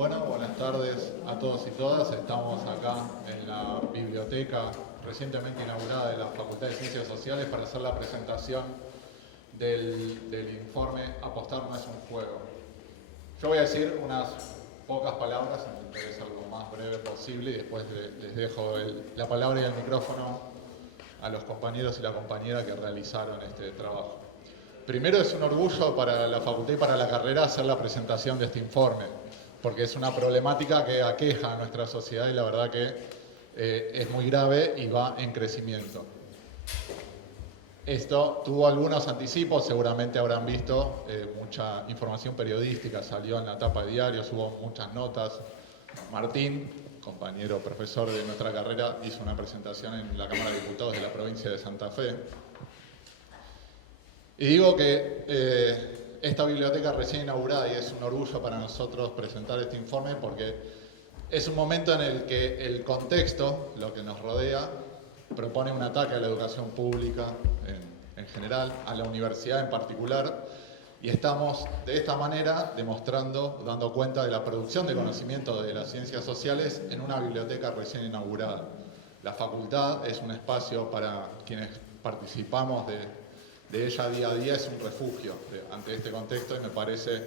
Bueno, buenas tardes a todos y todas. Estamos acá en la biblioteca recientemente inaugurada de la Facultad de Ciencias Sociales para hacer la presentación del informe Apostar no es un juego. Yo voy a decir unas pocas palabras, intentaré ser lo más breve posible y después les dejo la palabra y el micrófono a los compañeros y la compañera que realizaron este trabajo. Primero, es un orgullo para la facultad y para la carrera hacer la presentación de este informe, porque es una problemática que aqueja a nuestra sociedad y la verdad que es muy grave y va en crecimiento. Esto tuvo algunos anticipos, seguramente habrán visto mucha información periodística, salió en la tapa de diarios, hubo muchas notas. Martín, compañero profesor de nuestra carrera, hizo una presentación en la Cámara de Diputados de la provincia de Santa Fe. Y digo que esta biblioteca recién inaugurada, y es un orgullo para nosotros presentar este informe porque es un momento en el que el contexto, lo que nos rodea, propone un ataque a la educación pública en general, a la universidad en particular, y estamos de esta manera demostrando, dando cuenta de la producción de conocimiento de las ciencias sociales en una biblioteca recién inaugurada. La facultad es un espacio para quienes participamos de ella día a día, es un refugio ante este contexto, y me parece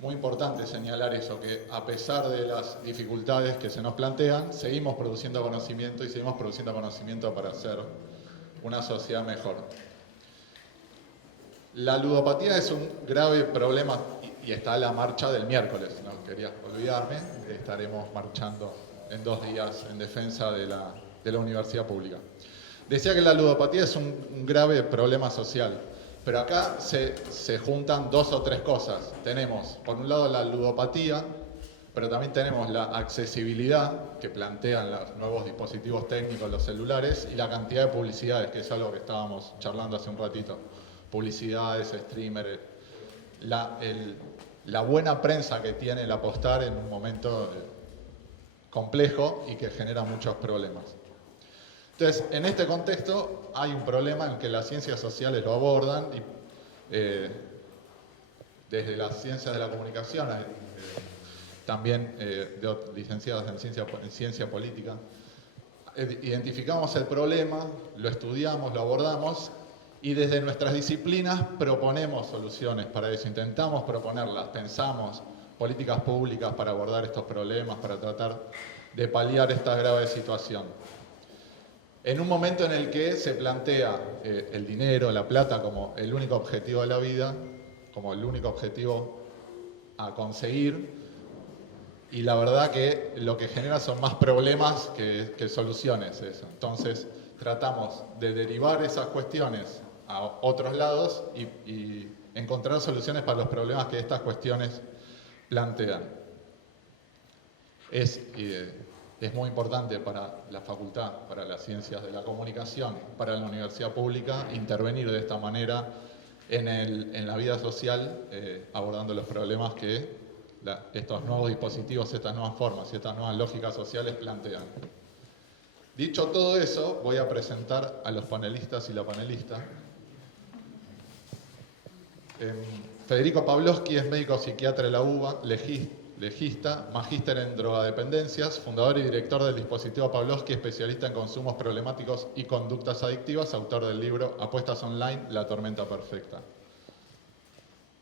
muy importante señalar eso, que a pesar de las dificultades que se nos plantean, seguimos produciendo conocimiento y seguimos produciendo conocimiento para hacer una sociedad mejor. La ludopatía es un grave problema y está a la marcha del miércoles, no quería olvidarme, estaremos marchando en 2 días en defensa de la universidad pública. Decía que la ludopatía es un grave problema social, pero acá se juntan 2 o 3 cosas. Tenemos, por un lado, la ludopatía, pero también tenemos la accesibilidad que plantean los nuevos dispositivos técnicos, los celulares, y la cantidad de publicidades, que es algo que estábamos charlando hace un ratito. Publicidades, streamers, la buena prensa que tiene el apostar en un momento complejo y que genera muchos problemas. Entonces, en este contexto hay un problema en que las ciencias sociales lo abordan, y desde las ciencias de la comunicación, también licenciados en ciencia política, identificamos el problema, lo estudiamos, lo abordamos, y desde nuestras disciplinas proponemos soluciones para eso, intentamos proponerlas, pensamos políticas públicas para abordar estos problemas, para tratar de paliar esta grave situación. En un momento en el que se plantea el dinero, la plata como el único objetivo de la vida, como el único objetivo a conseguir, y la verdad que lo que genera son más problemas que soluciones eso. Entonces tratamos de derivar esas cuestiones a otros lados y encontrar soluciones para los problemas que estas cuestiones plantean. Es muy importante para la facultad, para las ciencias de la comunicación, para la universidad pública, intervenir de esta manera en la vida social, abordando los problemas que estos nuevos dispositivos, estas nuevas formas y estas nuevas lógicas sociales plantean. Dicho todo eso, voy a presentar a los panelistas y la panelista. Federico Pavlovsky es médico psiquiatra de la UBA, legista, magíster en drogadependencias, fundador y director del dispositivo Pavlovsky, especialista en consumos problemáticos y conductas adictivas, autor del libro Apuestas Online, La Tormenta Perfecta.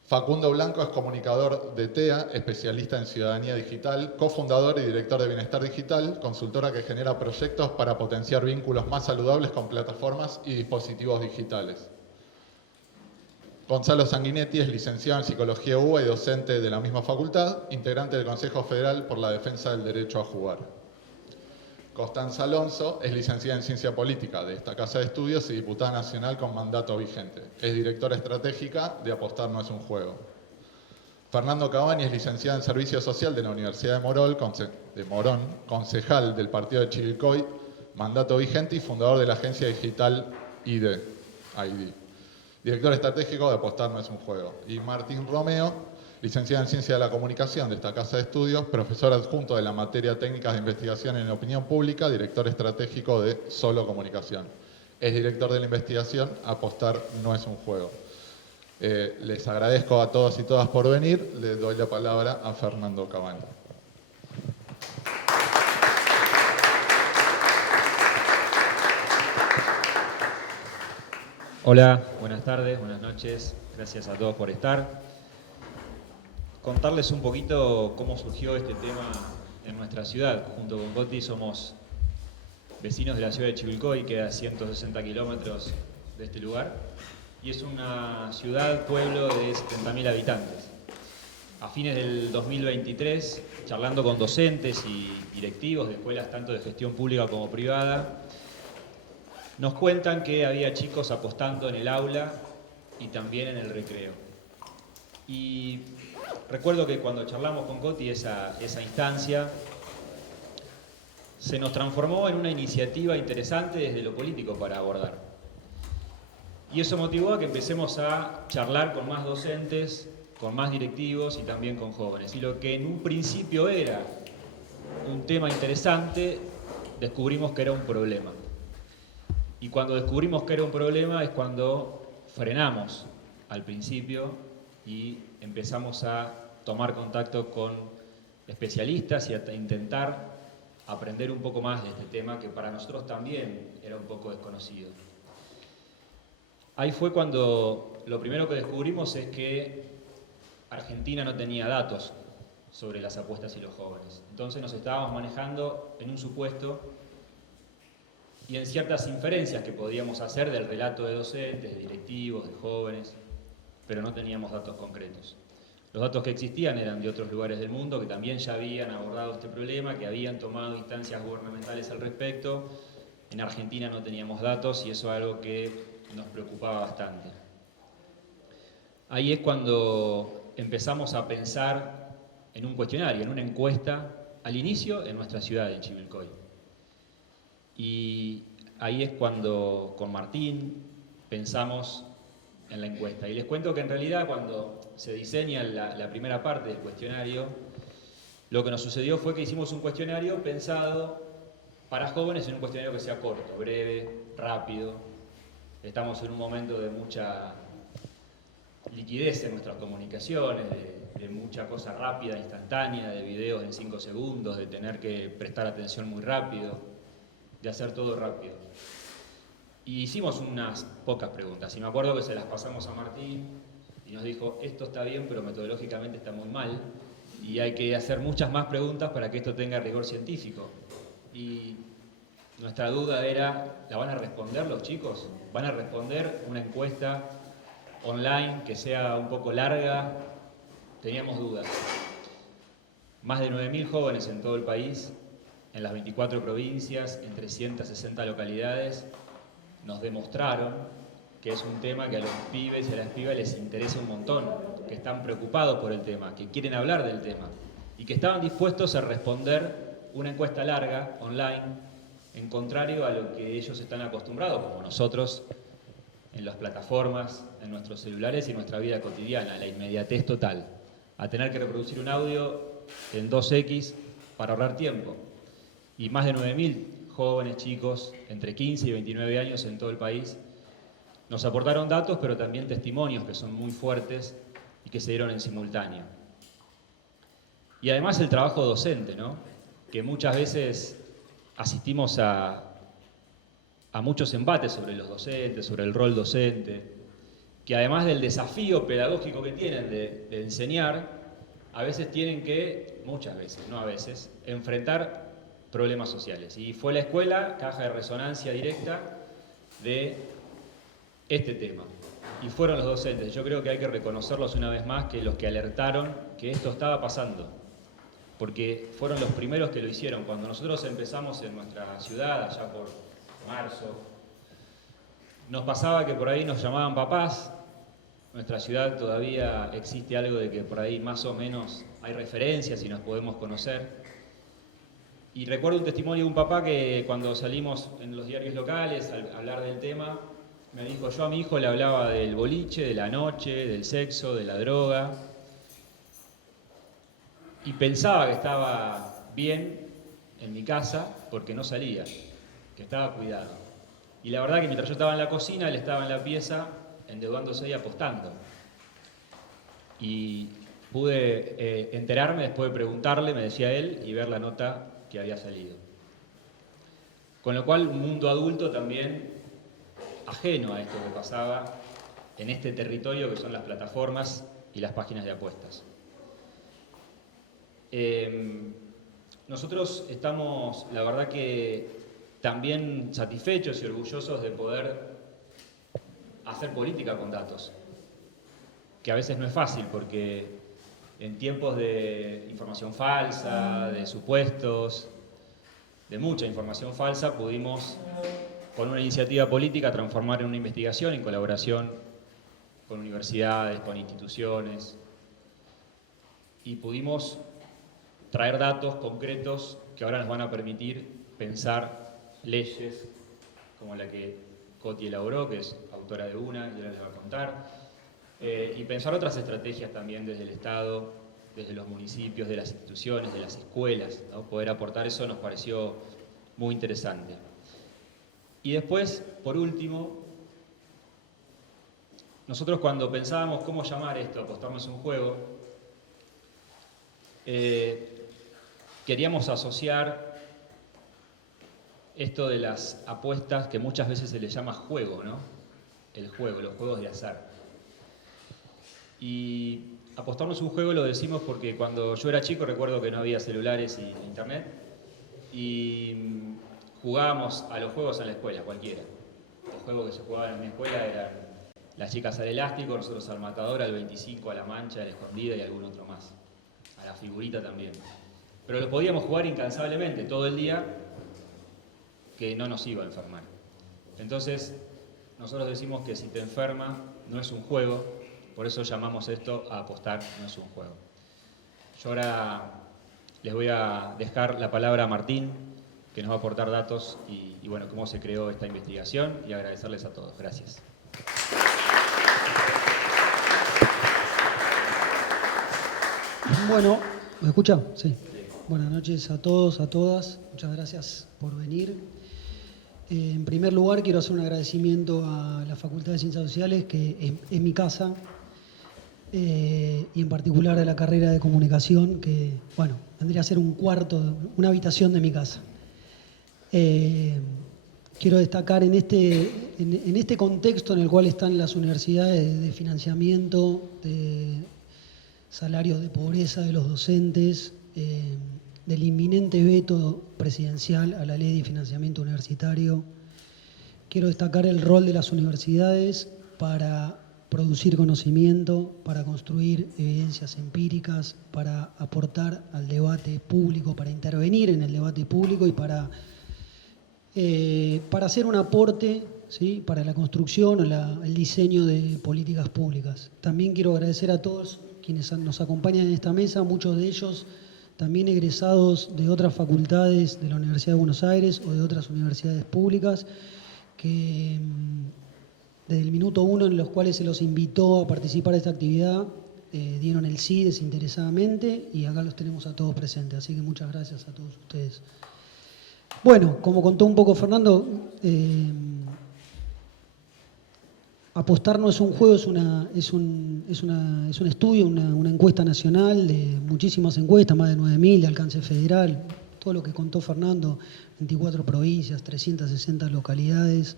Facundo Blanco es comunicador de TEA, especialista en ciudadanía digital, cofundador y director de Bienestar Digital, consultora que genera proyectos para potenciar vínculos más saludables con plataformas y dispositivos digitales. Gonzalo Sanguinetti es licenciado en Psicología UBA y docente de la misma facultad, integrante del Consejo Federal por la Defensa del Derecho a Jugar. Constanza Alonso es licenciada en Ciencia Política de esta Casa de Estudios y diputada nacional con mandato vigente. Es directora estratégica de Apostar no es un juego. Fernando Cavani es licenciado en Servicio Social de la Universidad de Morón, concejal del partido de Chivilcoy, mandato vigente y fundador de la agencia digital ID. Director estratégico de Apostar no es un juego. Y Martín Romeo, licenciado en Ciencia de la Comunicación de esta Casa de Estudios, profesor adjunto de la materia Técnicas de Investigación en Opinión Pública, director estratégico de Solo Comunicación. Es director de la investigación Apostar no es un juego. Les agradezco a todos y todas por venir. Les doy la palabra a Fernando Cavani. Hola, buenas tardes, buenas noches, gracias a todos por estar. Contarles un poquito cómo surgió este tema en nuestra ciudad. Junto con Coti somos vecinos de la ciudad de Chivilcoy, que a 160 kilómetros de este lugar, y es una ciudad, pueblo de 70.000 habitantes. A fines del 2023, charlando con docentes y directivos de escuelas tanto de gestión pública como privada, nos cuentan que había chicos apostando en el aula y también en el recreo. Y recuerdo que cuando charlamos con Coti esa instancia, se nos transformó en una iniciativa interesante desde lo político para abordar. Y eso motivó a que empecemos a charlar con más docentes, con más directivos y también con jóvenes. Y lo que en un principio era un tema interesante, descubrimos que era un problema. Y cuando descubrimos que era un problema es cuando frenamos al principio y empezamos a tomar contacto con especialistas y a intentar aprender un poco más de este tema que para nosotros también era un poco desconocido. Ahí fue cuando lo primero que descubrimos es que Argentina no tenía datos sobre las apuestas y los jóvenes. Entonces nos estábamos manejando en un supuesto y en ciertas inferencias que podíamos hacer del relato de docentes, de directivos, de jóvenes, pero no teníamos datos concretos. Los datos que existían eran de otros lugares del mundo que también ya habían abordado este problema, que habían tomado instancias gubernamentales al respecto. En Argentina no teníamos datos y eso es algo que nos preocupaba bastante. Ahí es cuando empezamos a pensar en un cuestionario, en una encuesta, al inicio en nuestra ciudad, en Chivilcoy. Y ahí es cuando con Martín pensamos en la encuesta. Y les cuento que en realidad cuando se diseña la primera parte del cuestionario, lo que nos sucedió fue que hicimos un cuestionario pensado para jóvenes, en un cuestionario que sea corto, breve, rápido. Estamos en un momento de mucha liquidez en nuestras comunicaciones, de mucha cosa rápida, instantánea, de videos en 5 segundos, de tener que prestar atención muy rápido, de hacer todo rápido. Y hicimos unas pocas preguntas, y me acuerdo que se las pasamos a Martín y nos dijo, esto está bien, pero metodológicamente está muy mal, y hay que hacer muchas más preguntas para que esto tenga rigor científico. Y nuestra duda era, ¿la van a responder los chicos? ¿Van a responder una encuesta online que sea un poco larga? Teníamos dudas. Más de 9.000 jóvenes en todo el país, en las 24 provincias, en 360 localidades, nos demostraron que es un tema que a los pibes y a las pibas les interesa un montón, que están preocupados por el tema, que quieren hablar del tema y que estaban dispuestos a responder una encuesta larga, online, en contrario a lo que ellos están acostumbrados, como nosotros, en las plataformas, en nuestros celulares y en nuestra vida cotidiana, la inmediatez total, a tener que reproducir un audio en 2x para ahorrar tiempo. Y más de 9.000 jóvenes, chicos, entre 15 y 29 años en todo el país, nos aportaron datos, pero también testimonios que son muy fuertes y que se dieron en simultáneo. Y además el trabajo docente, ¿no? Que muchas veces asistimos a muchos embates sobre los docentes, sobre el rol docente, que además del desafío pedagógico que tienen de enseñar, a veces tienen que, muchas veces, no a veces, enfrentar problemas sociales. Y fue la escuela caja de resonancia directa de este tema. Y fueron los docentes. Yo creo que hay que reconocerlos una vez más, que los que alertaron que esto estaba pasando. Porque fueron los primeros que lo hicieron. Cuando nosotros empezamos en nuestra ciudad, allá por marzo, nos pasaba que por ahí nos llamaban papás. En nuestra ciudad todavía existe algo de que por ahí más o menos hay referencias y nos podemos conocer. Y recuerdo un testimonio de un papá que cuando salimos en los diarios locales a hablar del tema, me dijo, yo a mi hijo le hablaba del boliche, de la noche, del sexo, de la droga, y pensaba que estaba bien en mi casa porque no salía, que estaba cuidado. Y la verdad que mientras yo estaba en la cocina, él estaba en la pieza endeudándose y apostando. Y pude enterarme después de preguntarle, me decía él, y ver la nota que había salido. Con lo cual, un mundo adulto también ajeno a esto que pasaba en este territorio que son las plataformas y las páginas de apuestas. Nosotros estamos, la verdad que también satisfechos y orgullosos de poder hacer política con datos, que a veces no es fácil porque en tiempos de información falsa, de supuestos, de mucha información falsa, pudimos con una iniciativa política transformar en una investigación en colaboración con universidades, con instituciones, y pudimos traer datos concretos que ahora nos van a permitir pensar leyes como la que Coti elaboró, que es autora de una, y ahora les va a contar, y pensar otras estrategias también desde el Estado, desde los municipios, de las instituciones, de las escuelas, ¿no? Poder aportar eso nos pareció muy interesante. Y después, por último, nosotros cuando pensábamos cómo llamar esto, apostarnos un juego, queríamos asociar esto de las apuestas que muchas veces se le llama juego, ¿no? El juego, los juegos de azar. Y apostarnos un juego lo decimos porque cuando yo era chico recuerdo que no había celulares y internet y jugábamos a los juegos en la escuela, cualquiera. Los juegos que se jugaban en mi escuela eran las chicas al elástico, nosotros al matador, al 25, a la mancha, a la escondida y algún otro más. A la figurita también. Pero lo podíamos jugar incansablemente todo el día, que no nos iba a enfermar. Entonces, nosotros decimos que si te enferma no es un juego, por eso llamamos esto a apostar no es un juego. Yo ahora les voy a dejar la palabra a Martín, que nos va a aportar datos y bueno, cómo se creó esta investigación, y agradecerles a todos. Gracias. Bueno, ¿me escucha? Sí. Buenas noches a todos, a todas. Muchas gracias por venir. En primer lugar, quiero hacer un agradecimiento a la Facultad de Ciencias Sociales, que es mi casa, y en particular a la carrera de Comunicación, que, bueno, vendría a ser un cuarto, una habitación de mi casa. Quiero destacar en este contexto en el cual están las universidades de financiamiento, de salarios de pobreza de los docentes, del inminente veto presidencial a la ley de financiamiento universitario. Quiero destacar el rol de las universidades para producir conocimiento, para construir evidencias empíricas, para aportar al debate público, para intervenir en el debate público y para hacer un aporte, ¿sí?, para la construcción o el diseño de políticas públicas. También quiero agradecer a todos quienes nos acompañan en esta mesa, muchos de ellos también egresados de otras facultades de la Universidad de Buenos Aires o de otras universidades públicas, que desde el minuto 1 en los cuales se los invitó a participar de esta actividad, dieron el sí desinteresadamente, y acá los tenemos a todos presentes, así que muchas gracias a todos ustedes. Bueno, como contó un poco Fernando, apostar no es un juego, es un estudio, una encuesta nacional, de muchísimas encuestas, más de 9.000 de alcance federal, todo lo que contó Fernando, 24 provincias, 360 localidades,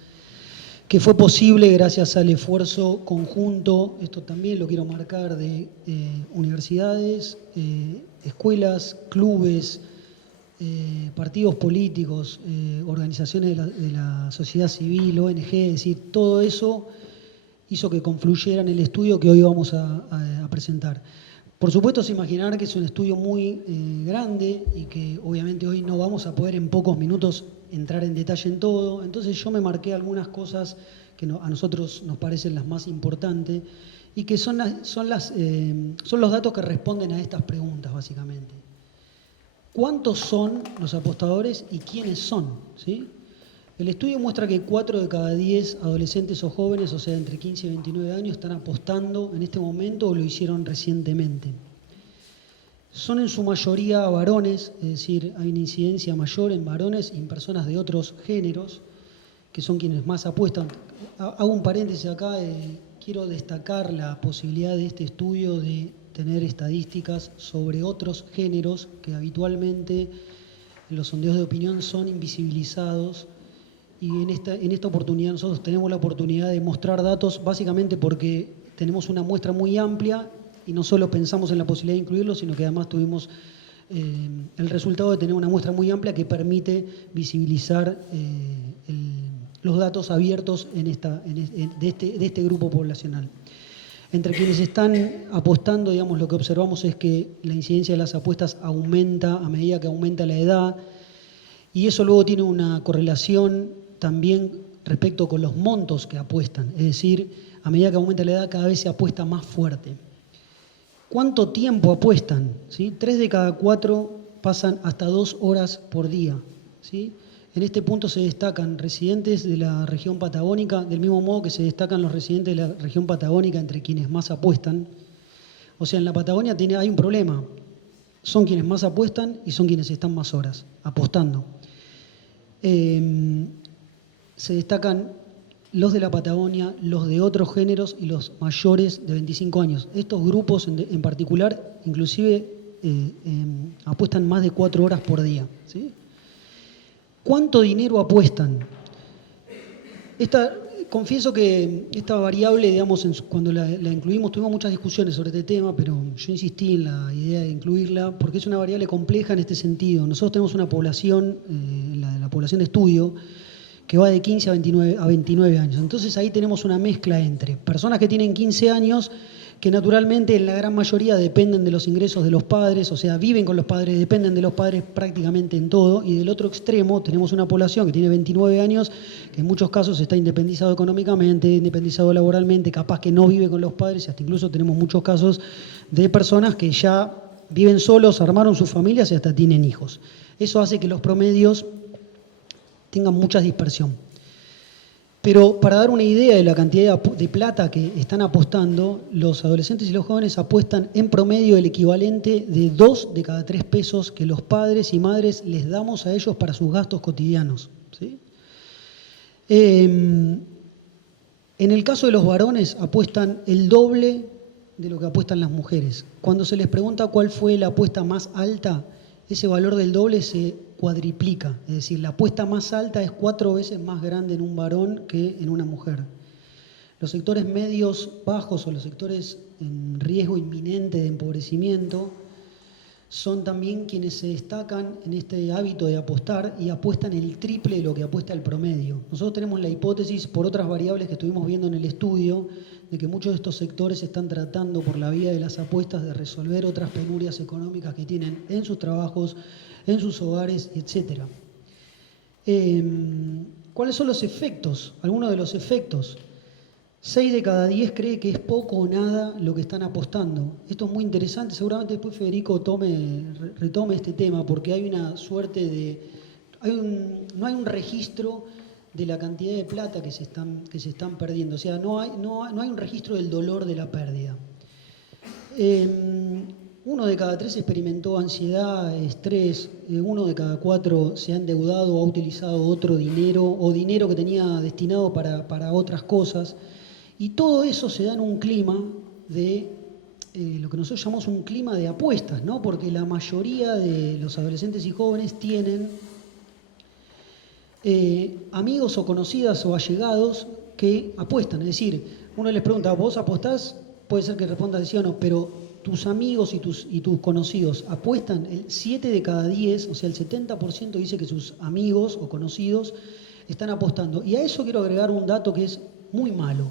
que fue posible gracias al esfuerzo conjunto, esto también lo quiero marcar, de universidades, escuelas, clubes, partidos políticos, organizaciones de la sociedad civil, ONG, es decir, todo eso hizo que confluyera en el estudio que hoy vamos a presentar. Por supuesto, se imaginarán que es un estudio muy grande y que obviamente hoy no vamos a poder en pocos minutos entrar en detalle en todo. Entonces yo me marqué algunas cosas que a nosotros nos parecen las más importantes y que son los datos que responden a estas preguntas, básicamente. ¿Cuántos son los apostadores y quiénes son? ¿Sí? El estudio muestra que 4 de cada 10 adolescentes o jóvenes, o sea, entre 15 y 29 años, están apostando en este momento o lo hicieron recientemente. Son en su mayoría varones, es decir, hay una incidencia mayor en varones y en personas de otros géneros, que son quienes más apuestan. Hago un paréntesis acá, quiero destacar la posibilidad de este estudio de tener estadísticas sobre otros géneros que habitualmente en los sondeos de opinión son invisibilizados y en esta oportunidad nosotros tenemos la oportunidad de mostrar datos básicamente porque tenemos una muestra muy amplia y no solo pensamos en la posibilidad de incluirlo, sino que además tuvimos el resultado de tener una muestra muy amplia que permite visibilizar los datos abiertos de este grupo poblacional. Entre quienes están apostando, digamos, lo que observamos es que la incidencia de las apuestas aumenta a medida que aumenta la edad, y eso luego tiene una correlación también respecto con los montos que apuestan, es decir, a medida que aumenta la edad cada vez se apuesta más fuerte. ¿Cuánto tiempo apuestan? ¿Sí? 3 de cada 4 pasan hasta 2 horas por día. ¿Sí? En este punto se destacan residentes de la región patagónica, del mismo modo que se destacan los residentes de la región patagónica entre quienes más apuestan. O sea, en la Patagonia hay un problema. Son quienes más apuestan y son quienes están más horas apostando. Se destacan los de la Patagonia, los de otros géneros y los mayores de 25 años. Estos grupos en particular, inclusive, apuestan más de 4 horas por día. ¿Sí? ¿Cuánto dinero apuestan? Confieso que esta variable, digamos, cuando la incluimos, tuvimos muchas discusiones sobre este tema, pero yo insistí en la idea de incluirla porque es una variable compleja en este sentido. Nosotros tenemos una población, la población de estudio, que va de 15 a 29 años. Entonces ahí tenemos una mezcla entre personas que tienen 15 años, que naturalmente en la gran mayoría dependen de los ingresos de los padres, o sea, viven con los padres, dependen de los padres prácticamente en todo, y del otro extremo tenemos una población que tiene 29 años, que en muchos casos está independizado económicamente, independizado laboralmente, capaz que no vive con los padres, y hasta incluso tenemos muchos casos de personas que ya viven solos, armaron sus familias y hasta tienen hijos. Eso hace que los promedios tengan mucha dispersión. Pero para dar una idea de la cantidad de plata que están apostando, los adolescentes y los jóvenes apuestan en promedio el equivalente de 2 de cada 3 pesos que los padres y madres les damos a ellos para sus gastos cotidianos. ¿Sí? En el caso de los varones apuestan el doble de lo que apuestan las mujeres. Cuando se les pregunta cuál fue la apuesta más alta, ese valor del doble se cuadriplica, es decir, la apuesta más alta es 4 veces más grande en un varón que en una mujer. Los sectores medios bajos o los sectores en riesgo inminente de empobrecimiento son también quienes se destacan en este hábito de apostar y apuestan el triple de lo que apuesta el promedio. Nosotros tenemos la hipótesis, por otras variables que estuvimos viendo en el estudio, de que muchos de estos sectores están tratando por la vía de las apuestas de resolver otras penurias económicas que tienen en sus trabajos, en sus hogares, etc. ¿Cuáles son los efectos? Algunos de los efectos. 6 de cada 10 cree que es poco o nada lo que están apostando. Esto es muy interesante, seguramente después Federico retome este tema, porque hay una suerte de... no hay un registro de la cantidad de plata que se están perdiendo, o sea, no hay un registro del dolor de la pérdida. 1 de cada 3 experimentó ansiedad, estrés, 1 de cada 4 se ha endeudado o ha utilizado otro dinero o dinero que tenía destinado para otras cosas. Y todo eso se da en un clima de lo que nosotros llamamos un clima de apuestas, ¿no? Porque la mayoría de los adolescentes y jóvenes tienen amigos o conocidas o allegados que apuestan. Es decir, uno les pregunta, ¿vos apostás? Puede ser que respondas sí o no, pero tus amigos y tus conocidos apuestan. El 7 de cada 10, o sea, el 70% dice que sus amigos o conocidos están apostando. Y a eso quiero agregar un dato que es muy malo,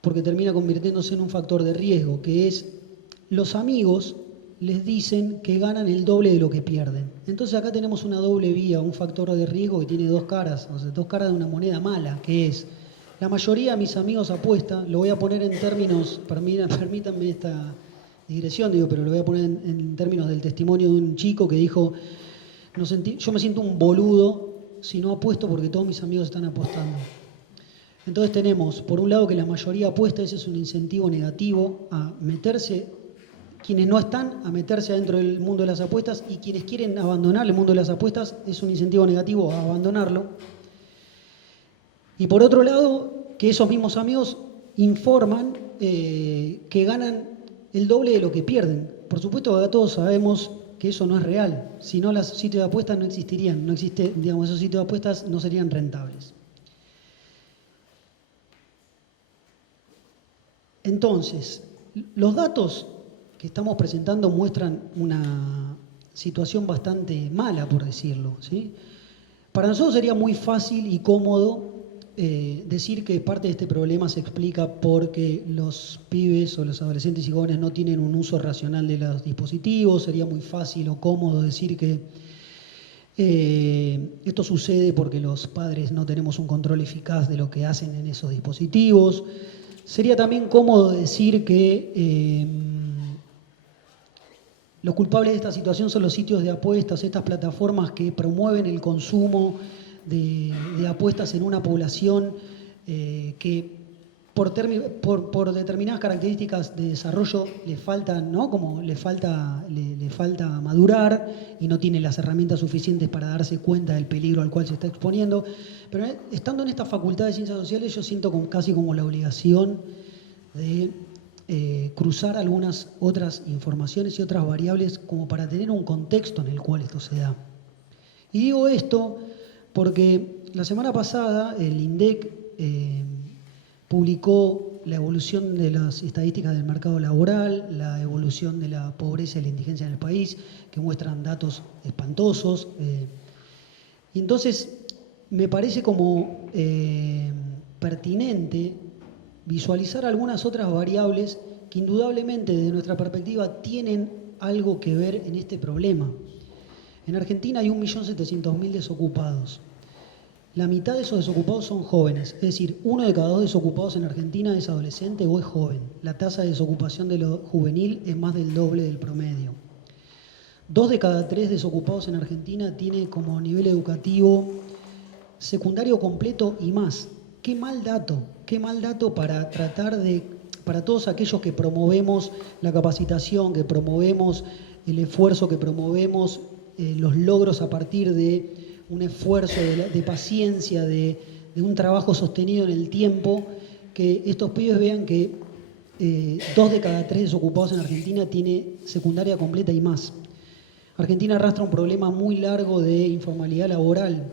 porque termina convirtiéndose en un factor de riesgo, que es los amigos les dicen que ganan el doble de lo que pierden. Entonces acá tenemos una doble vía, un factor de riesgo que tiene 2 caras, o sea, 2 caras de una moneda mala, que es, la mayoría de mis amigos apuestan, lo voy a poner en términos, permítanme esta digresión, pero lo voy a poner en términos del testimonio de un chico que dijo, yo me siento un boludo si no apuesto porque todos mis amigos están apostando. Entonces tenemos, por un lado, que la mayoría apuesta, ese es un incentivo negativo a meterse, quienes no están, a meterse adentro del mundo de las apuestas, y quienes quieren abandonar el mundo de las apuestas, es un incentivo negativo a abandonarlo. Y por otro lado, que esos mismos amigos informan que ganan el doble de lo que pierden. Por supuesto, acá todos sabemos que eso no es real. Si no, los sitios de apuestas no existirían, no existe, digamos, esos sitios de apuestas no serían rentables. Entonces, los datos que estamos presentando muestran una situación bastante mala, por decirlo, ¿sí? Para nosotros sería muy fácil y cómodo decir que parte de este problema se explica porque los pibes o los adolescentes y jóvenes no tienen un uso racional de los dispositivos. Sería muy fácil o cómodo decir que esto sucede porque los padres no tenemos un control eficaz de lo que hacen en esos dispositivos. Sería también cómodo decir que los culpables de esta situación son los sitios de apuestas, estas plataformas que promueven el consumo de apuestas en una población que por determinadas características de desarrollo le faltan, ¿no? Como le falta madurar y no tiene las herramientas suficientes para darse cuenta del peligro al cual se está exponiendo. Pero estando en esta facultad de ciencias sociales, yo siento casi como la obligación de cruzar algunas otras informaciones y otras variables como para tener un contexto en el cual esto se da. Y digo esto porque la semana pasada el INDEC publicó la evolución de las estadísticas del mercado laboral, la evolución de la pobreza y la indigencia en el país, que muestran datos espantosos. Y entonces me parece como pertinente visualizar algunas otras variables que indudablemente desde nuestra perspectiva tienen algo que ver en este problema. En Argentina hay 1.700.000 desocupados. La mitad de esos desocupados son jóvenes, es decir, 1 de cada 2 desocupados en Argentina es adolescente o es joven. La tasa de desocupación de lo juvenil es más del doble del promedio. 2 de cada 3 desocupados en Argentina tiene como nivel educativo secundario completo y más. Qué mal dato para tratar de, para todos aquellos que promovemos la capacitación, que promovemos el esfuerzo, que promovemos los logros a partir de un esfuerzo de paciencia, de un trabajo sostenido en el tiempo, que estos pibes vean que 2 de cada 3 desocupados en Argentina tiene secundaria completa y más. Argentina arrastra un problema muy largo de informalidad laboral.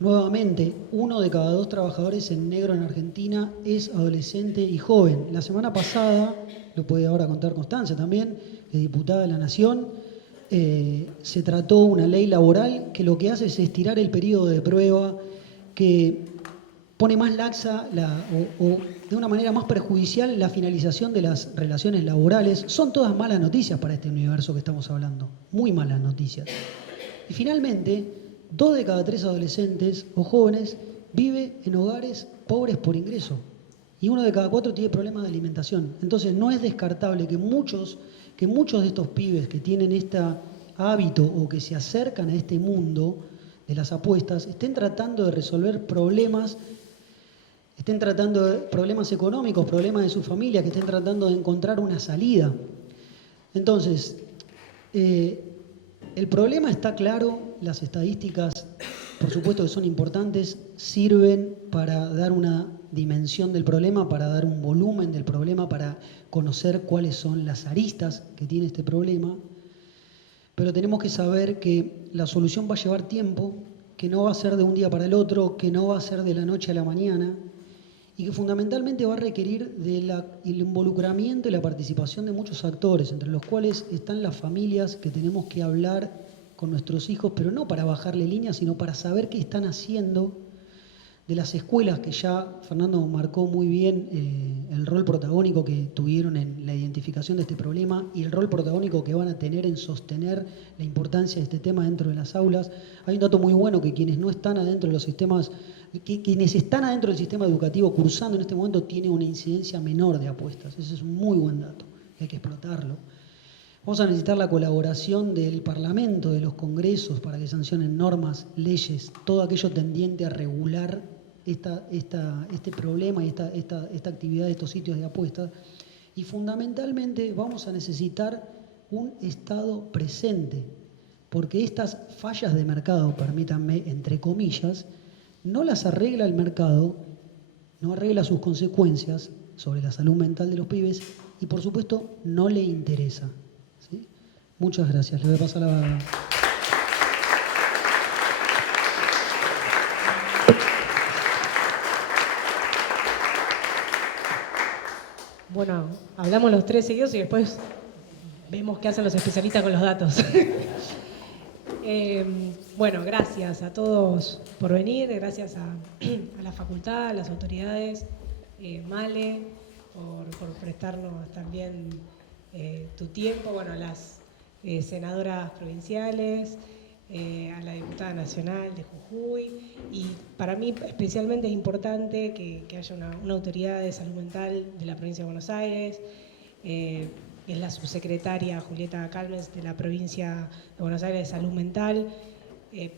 Nuevamente, 1 de cada 2 trabajadores en negro en Argentina es adolescente y joven. La semana pasada, lo puede ahora contar Constanza también, que es diputada de la Nación, se trató una ley laboral que lo que hace es estirar el periodo de prueba, que pone más laxa o de una manera más perjudicial la finalización de las relaciones laborales. Son todas malas noticias para este universo que estamos hablando, muy malas noticias. Y finalmente, 2 de cada 3 adolescentes o jóvenes vive en hogares pobres por ingreso y 1 de cada 4 tiene problemas de alimentación. Entonces no es descartable que muchos de estos pibes que tienen este hábito o que se acercan a este mundo de las apuestas estén tratando de resolver problemas, estén tratando de problemas económicos, problemas de su familia, que estén tratando de encontrar una salida. Entonces, el problema está claro, las estadísticas, por supuesto que son importantes, sirven para dar una dimensión del problema, para dar un volumen del problema, para conocer cuáles son las aristas que tiene este problema, pero tenemos que saber que la solución va a llevar tiempo, que no va a ser de un día para el otro, que no va a ser de la noche a la mañana, y que fundamentalmente va a requerir el involucramiento y la participación de muchos actores, entre los cuales están las familias que tenemos que hablar con nuestros hijos, pero no para bajarle líneas, sino para saber qué están haciendo, de las escuelas, que ya Fernando marcó muy bien el rol protagónico que tuvieron en la identificación de este problema y el rol protagónico que van a tener en sostener la importancia de este tema dentro de las aulas. Hay un dato muy bueno, que quienes no están adentro de los sistemas, quienes están adentro del sistema educativo cursando en este momento tienen una incidencia menor de apuestas. Ese es un muy buen dato, que hay que explotarlo. Vamos a necesitar la colaboración del Parlamento, de los congresos, para que sancionen normas, leyes, todo aquello tendiente a regular este problema y esta actividad de estos sitios de apuestas. Y fundamentalmente vamos a necesitar un Estado presente, porque estas fallas de mercado, permítanme, entre comillas, no las arregla el mercado, no arregla sus consecuencias sobre la salud mental de los pibes y por supuesto no le interesa, ¿sí? Muchas gracias. Le voy a pasar la... Bueno, hablamos los tres seguidos y después vemos qué hacen los especialistas con los datos. Bueno, gracias a todos por venir, gracias a la facultad, a las autoridades, Male, por prestarnos también tu tiempo, bueno, a las senadoras provinciales, a la diputada nacional de Jujuy, y para mí especialmente es importante que haya una autoridad de salud mental de la provincia de Buenos Aires. Es la subsecretaria Julieta Calmes de la provincia de Buenos Aires de Salud Mental,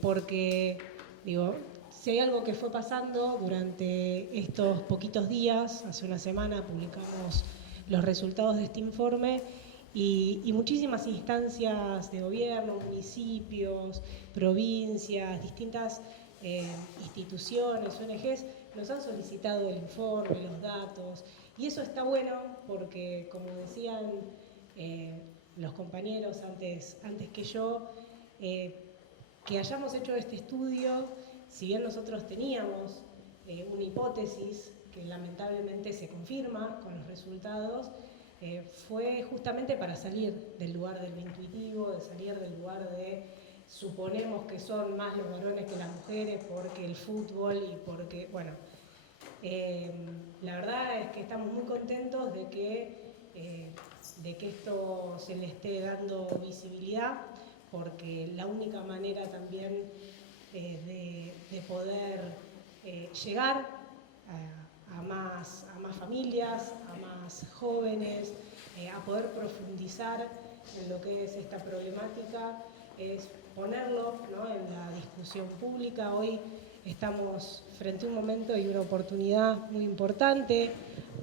porque, digo, si hay algo que fue pasando durante estos poquitos días, hace una semana publicamos los resultados de este informe y muchísimas instancias de gobierno, municipios, provincias, distintas instituciones, ONGs, nos han solicitado el informe, los datos, y eso está bueno porque, como decían los compañeros antes que yo, que hayamos hecho este estudio, si bien nosotros teníamos una hipótesis que lamentablemente se confirma con los resultados, fue justamente para salir del lugar del intuitivo, de salir del lugar de suponemos que son más los varones que las mujeres porque el fútbol y porque, bueno, la verdad es que estamos muy contentos de que esto se le esté dando visibilidad, porque la única manera también de poder llegar a más familias, a más jóvenes, a poder profundizar en lo que es esta problemática, es ponerlo, ¿no?, en la discusión pública. Hoy estamos frente a un momento y una oportunidad muy importante.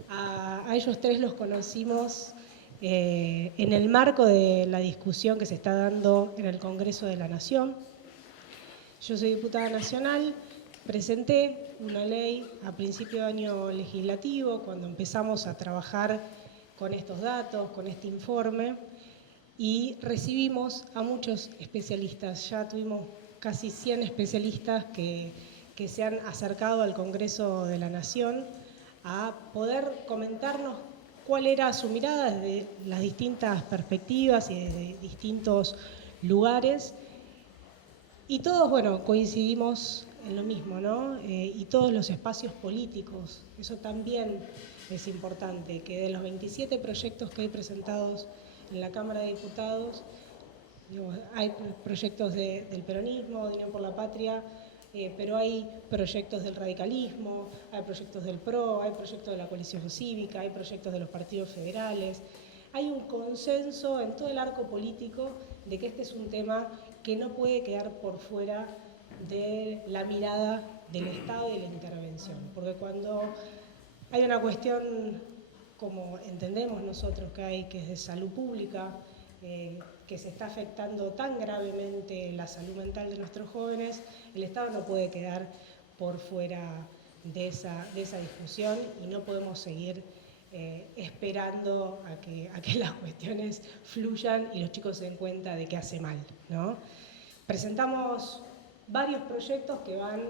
A ellos tres los conocimos en el marco de la discusión que se está dando en el Congreso de la Nación. Yo soy diputada nacional, presenté una ley a principio de año legislativo, cuando empezamos a trabajar con estos datos, con este informe, y recibimos a muchos especialistas. Ya tuvimos casi 100 especialistas que se han acercado al Congreso de la Nación a poder comentarnos cuál era su mirada desde las distintas perspectivas y desde distintos lugares. Y todos, bueno, coincidimos en lo mismo, ¿no? Y todos los espacios políticos, eso también es importante, que de los 27 proyectos que hay presentados en la Cámara de Diputados, digo, hay proyectos del peronismo, de Unión por la Patria, pero hay proyectos del radicalismo, hay proyectos del PRO, hay proyectos de la coalición cívica, hay proyectos de los partidos federales. Hay un consenso en todo el arco político de que este es un tema que no puede quedar por fuera de la mirada del Estado y de la intervención. Porque cuando hay una cuestión, como entendemos nosotros que hay, que es de salud pública, que se está afectando tan gravemente la salud mental de nuestros jóvenes, el Estado no puede quedar por fuera de esa discusión y no podemos seguir esperando a que las cuestiones fluyan y los chicos se den cuenta de que hace mal, ¿no? Presentamos varios proyectos que van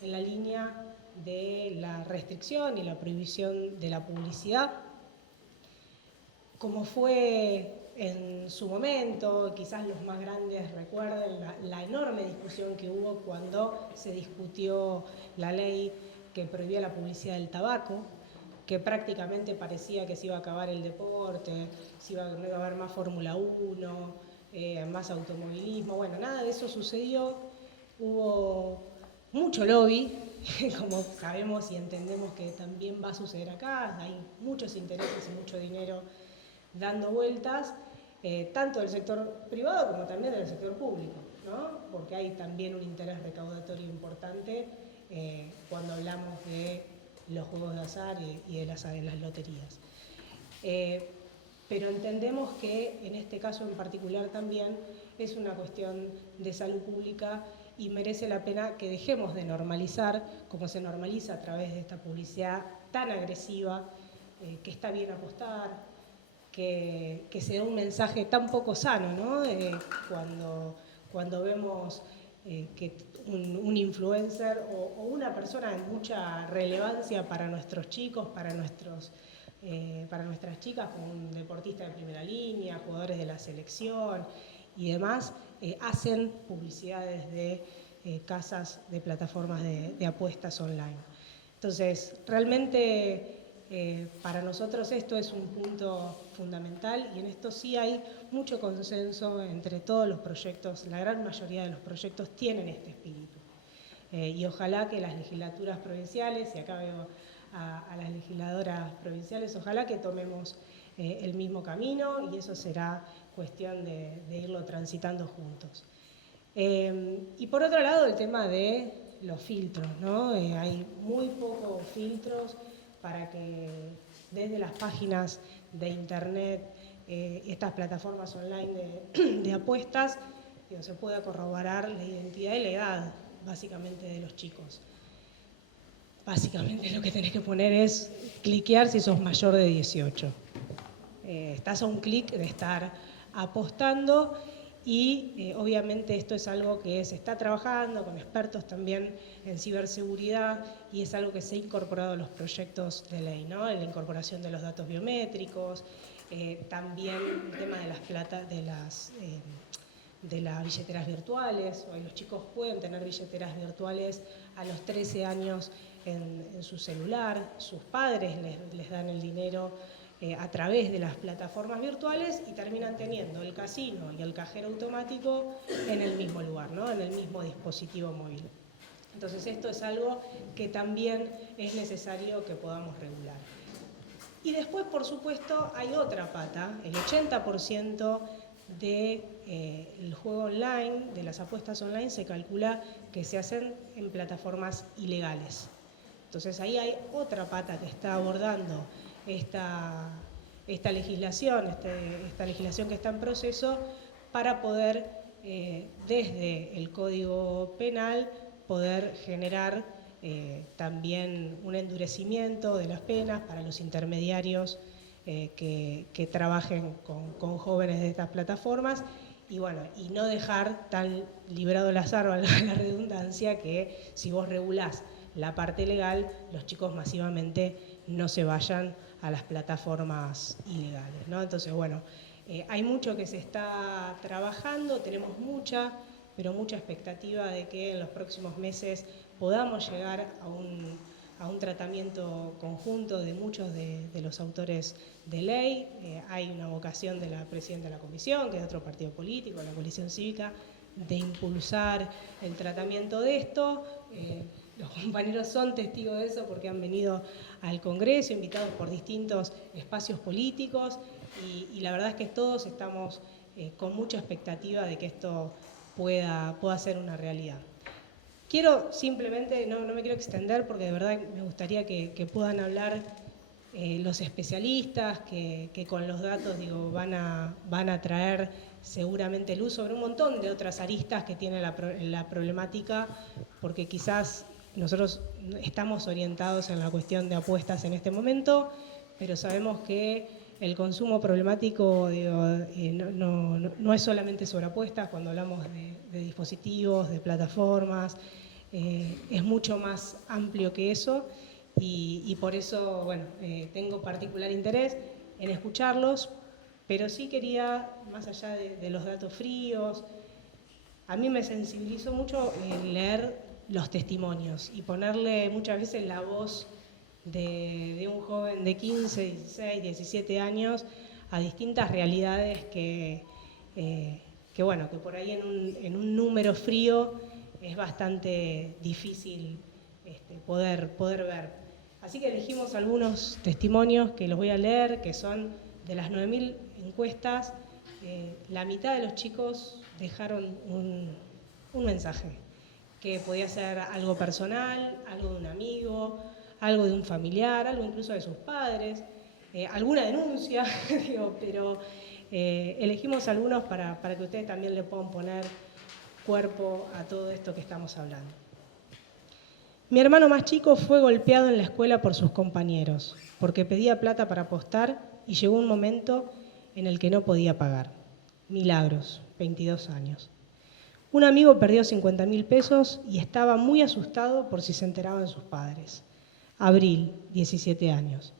en la línea de la restricción y la prohibición de la publicidad. Como fue en su momento, quizás los más grandes recuerden la enorme discusión que hubo cuando se discutió la ley que prohibía la publicidad del tabaco, que prácticamente parecía que se iba a acabar el deporte, no iba a haber más Fórmula 1, más automovilismo. Bueno, nada de eso sucedió. Hubo mucho lobby, como sabemos y entendemos que también va a suceder acá. Hay muchos intereses y mucho dinero dando vueltas, tanto del sector privado como también del sector público, ¿no? Porque hay también un interés recaudatorio importante cuando hablamos de los juegos de azar y de las loterías. Pero entendemos que en este caso en particular también es una cuestión de salud pública y merece la pena que dejemos de normalizar, como se normaliza a través de esta publicidad tan agresiva, que está bien apostar, que se da un mensaje tan poco sano, ¿no? Cuando vemos que un influencer o una persona de mucha relevancia para nuestros chicos, para nuestras chicas, como un deportista de primera línea, jugadores de la selección y demás, hacen publicidades de casas de plataformas de apuestas online. Entonces, realmente para nosotros esto es un punto fundamental y en esto sí hay mucho consenso entre todos los proyectos. La gran mayoría de los proyectos tienen este espíritu. Y ojalá que las legislaturas provinciales, y acá veo a las legisladoras provinciales, ojalá que tomemos el mismo camino y eso será cuestión de irlo transitando juntos. Y por otro lado, el tema de los filtros, ¿no? Hay muy pocos filtros para que desde las páginas de internet, estas plataformas online de apuestas, se pueda corroborar la identidad y la edad, básicamente, de los chicos. Básicamente lo que tenés que poner es cliquear si sos mayor de 18. Estás a un clic de estar apostando y obviamente esto es algo que se está trabajando con expertos también en ciberseguridad y es algo que se ha incorporado a los proyectos de ley, ¿no? En la incorporación de los datos biométricos, también el tema de las billeteras virtuales. Hoy los chicos pueden tener billeteras virtuales a los 13 años en su celular, sus padres les dan el dinero a través de las plataformas virtuales y terminan teniendo el casino y el cajero automático en el mismo lugar, ¿no? En el mismo dispositivo móvil. Entonces esto es algo que también es necesario que podamos regular. Y después, por supuesto, hay otra pata. El 80% del juego online, de las apuestas online, se calcula que se hacen en plataformas ilegales. Entonces ahí hay otra pata que está abordando esta legislación que está en proceso para poder, desde el Código Penal, poder generar también un endurecimiento de las penas para los intermediarios que trabajen con jóvenes de estas plataformas y bueno, y no dejar tan librado al azar, valga la redundancia, que si vos regulás la parte legal, los chicos masivamente no se vayan a las plataformas ilegales, ¿no? Entonces, bueno, hay mucho que se está trabajando, tenemos mucha expectativa de que en los próximos meses podamos llegar a un tratamiento conjunto de muchos de los autores de ley. Hay una vocación de la presidenta de la comisión, que es de otro partido político, la coalición cívica, de impulsar el tratamiento de esto. Los compañeros son testigos de eso porque han venido al Congreso, invitados por distintos espacios políticos y la verdad es que todos estamos con mucha expectativa de que esto pueda ser una realidad. Quiero simplemente, no me quiero extender porque de verdad me gustaría que puedan hablar los especialistas, que con los datos van a traer seguramente luz sobre un montón de otras aristas que tiene la problemática, porque quizás nosotros estamos orientados en la cuestión de apuestas en este momento, pero sabemos que el consumo problemático no es solamente sobre apuestas, cuando hablamos de dispositivos, de plataformas, es mucho más amplio que eso y por eso, bueno, tengo particular interés en escucharlos, pero sí quería, más allá de los datos fríos, a mí me sensibilizó mucho leer los testimonios y ponerle muchas veces la voz de un joven de 15, 16, 17 años a distintas realidades que por ahí en un número frío es bastante difícil poder ver. Así que elegimos algunos testimonios que los voy a leer, que son de las 9.000 encuestas, la mitad de los chicos dejaron un mensaje, que podía ser algo personal, algo de un amigo, algo de un familiar, algo incluso de sus padres, alguna denuncia, pero elegimos algunos para que ustedes también le puedan poner cuerpo a todo esto que estamos hablando. Mi hermano más chico fue golpeado en la escuela por sus compañeros, porque pedía plata para apostar y llegó un momento en el que no podía pagar. Milagros, 22 años. Un amigo perdió 50.000 pesos y estaba muy asustado por si se enteraban sus padres. Abril, 17 años.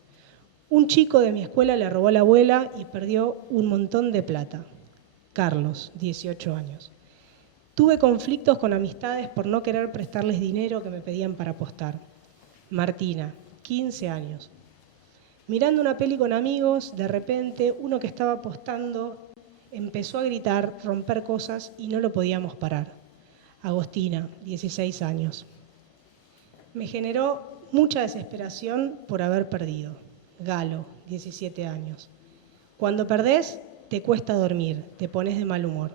Un chico de mi escuela le robó a la abuela y perdió un montón de plata. Carlos, 18 años. Tuve conflictos con amistades por no querer prestarles dinero que me pedían para apostar. Martina, 15 años. Mirando una peli con amigos, de repente uno que estaba apostando empezó a gritar, romper cosas y no lo podíamos parar. Agostina, 16 años. Me generó mucha desesperación por haber perdido. Galo, 17 años. Cuando perdés, te cuesta dormir, te pones de mal humor.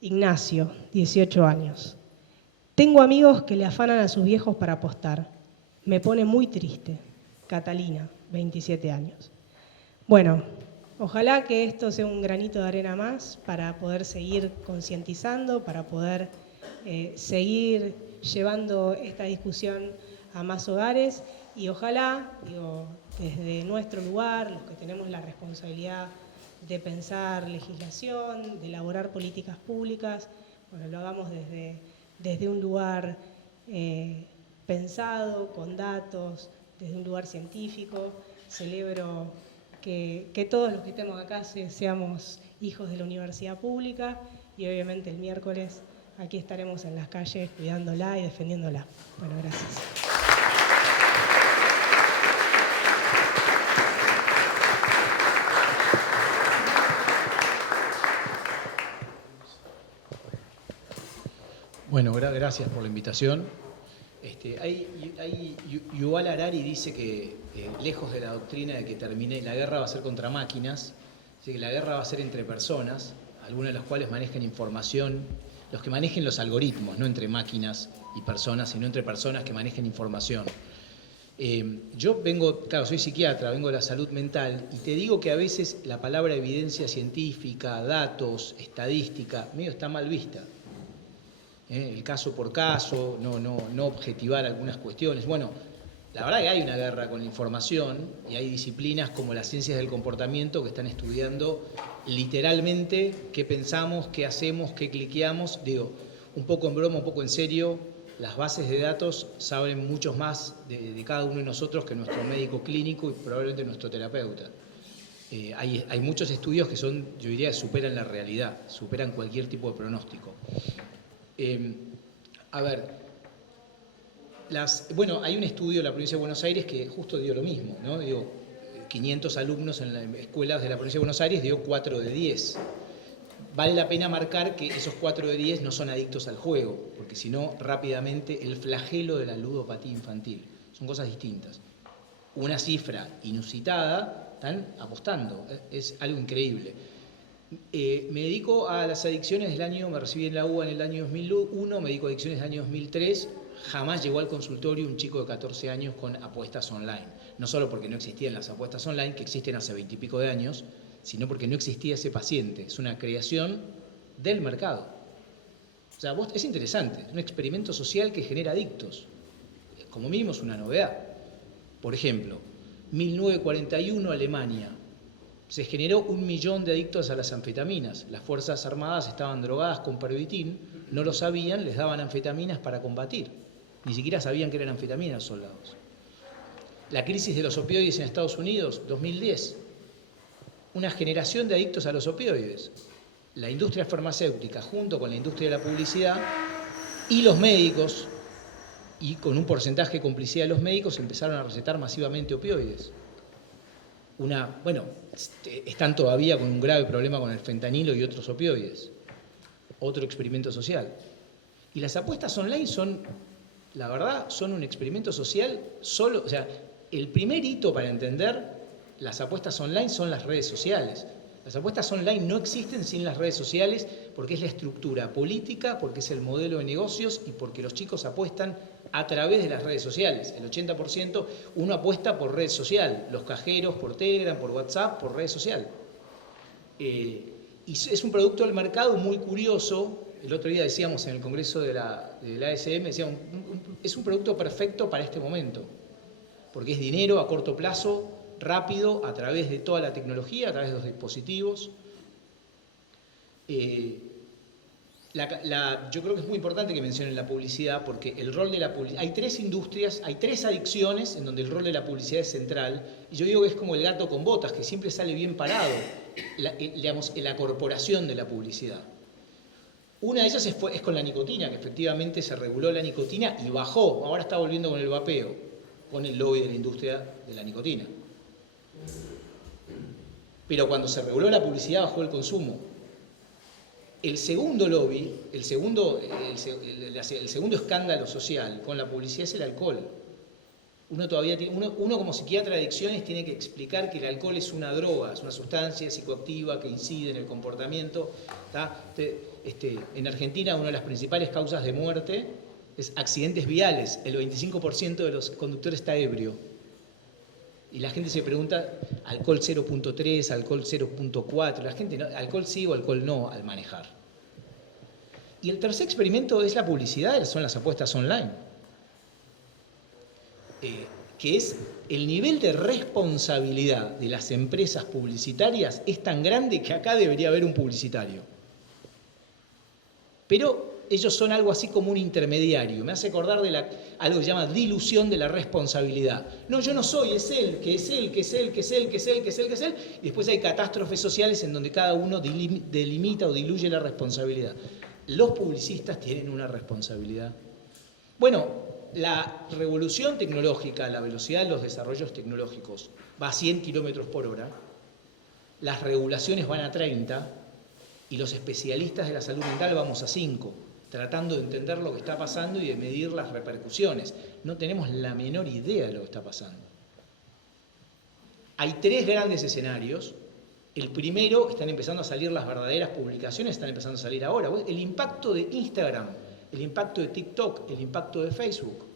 Ignacio, 18 años. Tengo amigos que le afanan a sus viejos para apostar. Me pone muy triste. Catalina, 27 años. Bueno, ojalá que esto sea un granito de arena más para poder seguir concientizando, para poder seguir llevando esta discusión a más hogares y ojalá, desde nuestro lugar, los que tenemos la responsabilidad de pensar legislación, de elaborar políticas públicas, bueno, lo hagamos desde un lugar pensado, con datos, desde un lugar científico. Celebro que todos los que estemos acá seamos hijos de la universidad pública y obviamente el miércoles aquí estaremos en las calles cuidándola y defendiéndola. Bueno, gracias. Bueno, gracias por la invitación. Yuval Harari dice que lejos de la doctrina de que termine la guerra va a ser contra máquinas, dice que la guerra va a ser entre personas, algunas de las cuales manejen información, los que manejen los algoritmos, no entre máquinas y personas, sino entre personas que manejen información. Yo vengo, claro, soy psiquiatra, vengo de la salud mental y te digo que a veces la palabra evidencia científica, datos, estadística, medio está mal vista. El caso por caso, no objetivar algunas cuestiones. Bueno, la verdad que hay una guerra con la información y hay disciplinas como las ciencias del comportamiento que están estudiando literalmente qué pensamos, qué hacemos, qué cliqueamos. Digo, un poco en broma, un poco en serio, las bases de datos saben muchos más de cada uno de nosotros que nuestro médico clínico y probablemente nuestro terapeuta. Hay muchos estudios que son, yo diría, superan la realidad, superan cualquier tipo de pronóstico. Hay un estudio en la provincia de Buenos Aires que justo dio lo mismo, ¿no? 500 alumnos en las escuelas de la provincia de Buenos Aires dio 4 de 10. Vale la pena marcar que esos 4 de 10 no son adictos al juego, porque si no, rápidamente el flagelo de la ludopatía infantil. Son cosas distintas. Una cifra inusitada, están apostando, es algo increíble. Me dedico a las adicciones me recibí en la UBA en el año 2001, me dedico a adicciones del año 2003, jamás llegó al consultorio un chico de 14 años con apuestas online. No solo porque no existían las apuestas online, que existen hace 20 y pico de años, sino porque no existía ese paciente. Es una creación del mercado. O sea, es interesante, es un experimento social que genera adictos. Como mínimo es una novedad. Por ejemplo, 1941 Alemania. Se generó 1 millón de adictos a las anfetaminas. Las Fuerzas Armadas estaban drogadas con pervitin, no lo sabían, les daban anfetaminas para combatir. Ni siquiera sabían que eran anfetaminas los soldados. La crisis de los opioides en Estados Unidos, 2010. Una generación de adictos a los opioides. La industria farmacéutica, junto con la industria de la publicidad y los médicos, y con un porcentaje de complicidad de los médicos, empezaron a recetar masivamente opioides. Están todavía con un grave problema con el fentanilo y otros opioides. Otro experimento social. Y las apuestas online son un experimento social solo. O sea, el primer hito para entender las apuestas online son las redes sociales. Las apuestas online no existen sin las redes sociales porque es la estructura política, porque es el modelo de negocios y porque los chicos apuestan a través de las redes sociales. El 80% uno apuesta por red social, los cajeros por Telegram, por WhatsApp, por red social. Y es un producto del mercado muy curioso. El otro día decíamos en el congreso de la ASM, decíamos, es un producto perfecto para este momento, porque es dinero a corto plazo, rápido a través de toda la tecnología, a través de los dispositivos. Yo creo que es muy importante que mencionen la publicidad, porque el rol de la publicidad, hay 3 industrias, hay 3 adicciones en donde el rol de la publicidad es central, y yo digo que es como el gato con botas, que siempre sale bien parado, la corporación de la publicidad. Una de ellas es con la nicotina, que efectivamente se reguló la nicotina y bajó, ahora está volviendo con el vapeo, con el lobby de la industria de la nicotina. Pero cuando se reguló la publicidad bajó el consumo. El segundo lobby, el segundo escándalo social con la publicidad es el alcohol. Uno como psiquiatra de adicciones tiene que explicar que el alcohol es una droga, es una sustancia psicoactiva que incide en el comportamiento. En Argentina una de las principales causas de muerte es accidentes viales. El 25% de los conductores está ebrio. Y la gente se pregunta, alcohol 0.3, alcohol 0.4, la gente, alcohol sí o alcohol no al manejar. Y el tercer experimento es la publicidad, son las apuestas online. Que es el nivel de responsabilidad de las empresas publicitarias es tan grande que acá debería haber un publicitario. Pero ellos son algo así como un intermediario. Me hace acordar de algo que se llama dilución de la responsabilidad. No, yo no soy, es él, que es él, que es él, que es él, que es él, que es él, que es él. Y después hay catástrofes sociales en donde cada uno delimita o diluye la responsabilidad. Los publicistas tienen una responsabilidad. Bueno, la revolución tecnológica, la velocidad de los desarrollos tecnológicos va a 100 kilómetros por hora, las regulaciones van a 30 y los especialistas de la salud mental vamos a 5, tratando de entender lo que está pasando y de medir las repercusiones. No tenemos la menor idea de lo que está pasando. Hay 3 grandes escenarios. El primero, están empezando a salir las verdaderas publicaciones, están empezando a salir ahora. El impacto de Instagram, el impacto de TikTok, el impacto de Facebook,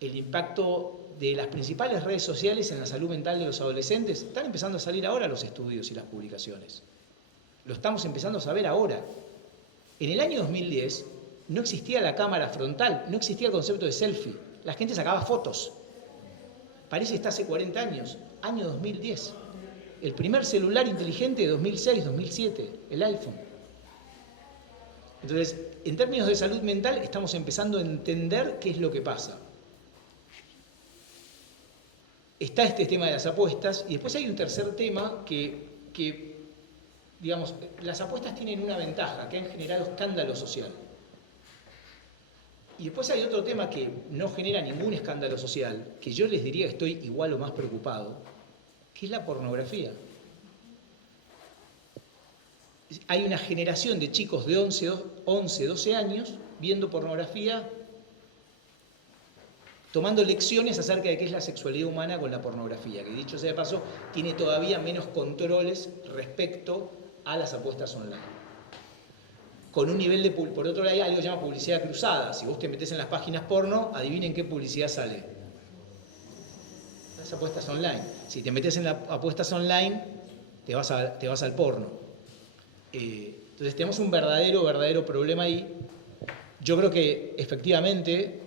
el impacto de las principales redes sociales en la salud mental de los adolescentes, están empezando a salir ahora los estudios y las publicaciones. Lo estamos empezando a saber ahora. En el año 2010 no existía la cámara frontal, no existía el concepto de selfie. La gente sacaba fotos. Parece que está hace 40 años, año 2010. El primer celular inteligente de 2006, 2007, el iPhone. Entonces, en términos de salud mental, estamos empezando a entender qué es lo que pasa. Está este tema de las apuestas, y después hay un tercer tema que digamos, las apuestas tienen una ventaja, que han generado escándalo social. Y después hay otro tema que no genera ningún escándalo social, que yo les diría que estoy igual o más preocupado, que es la pornografía. Hay una generación de chicos de 11, 12 años viendo pornografía, tomando lecciones acerca de qué es la sexualidad humana con la pornografía, que dicho sea de paso, tiene todavía menos controles respecto a las apuestas online. Con un nivel de... Por otro lado hay algo que se llama publicidad cruzada. Si vos te metés en las páginas porno, adivinen qué publicidad sale. Las apuestas online. Si te metés en las apuestas online, te vas al porno. Entonces tenemos un verdadero problema ahí. Yo creo que efectivamente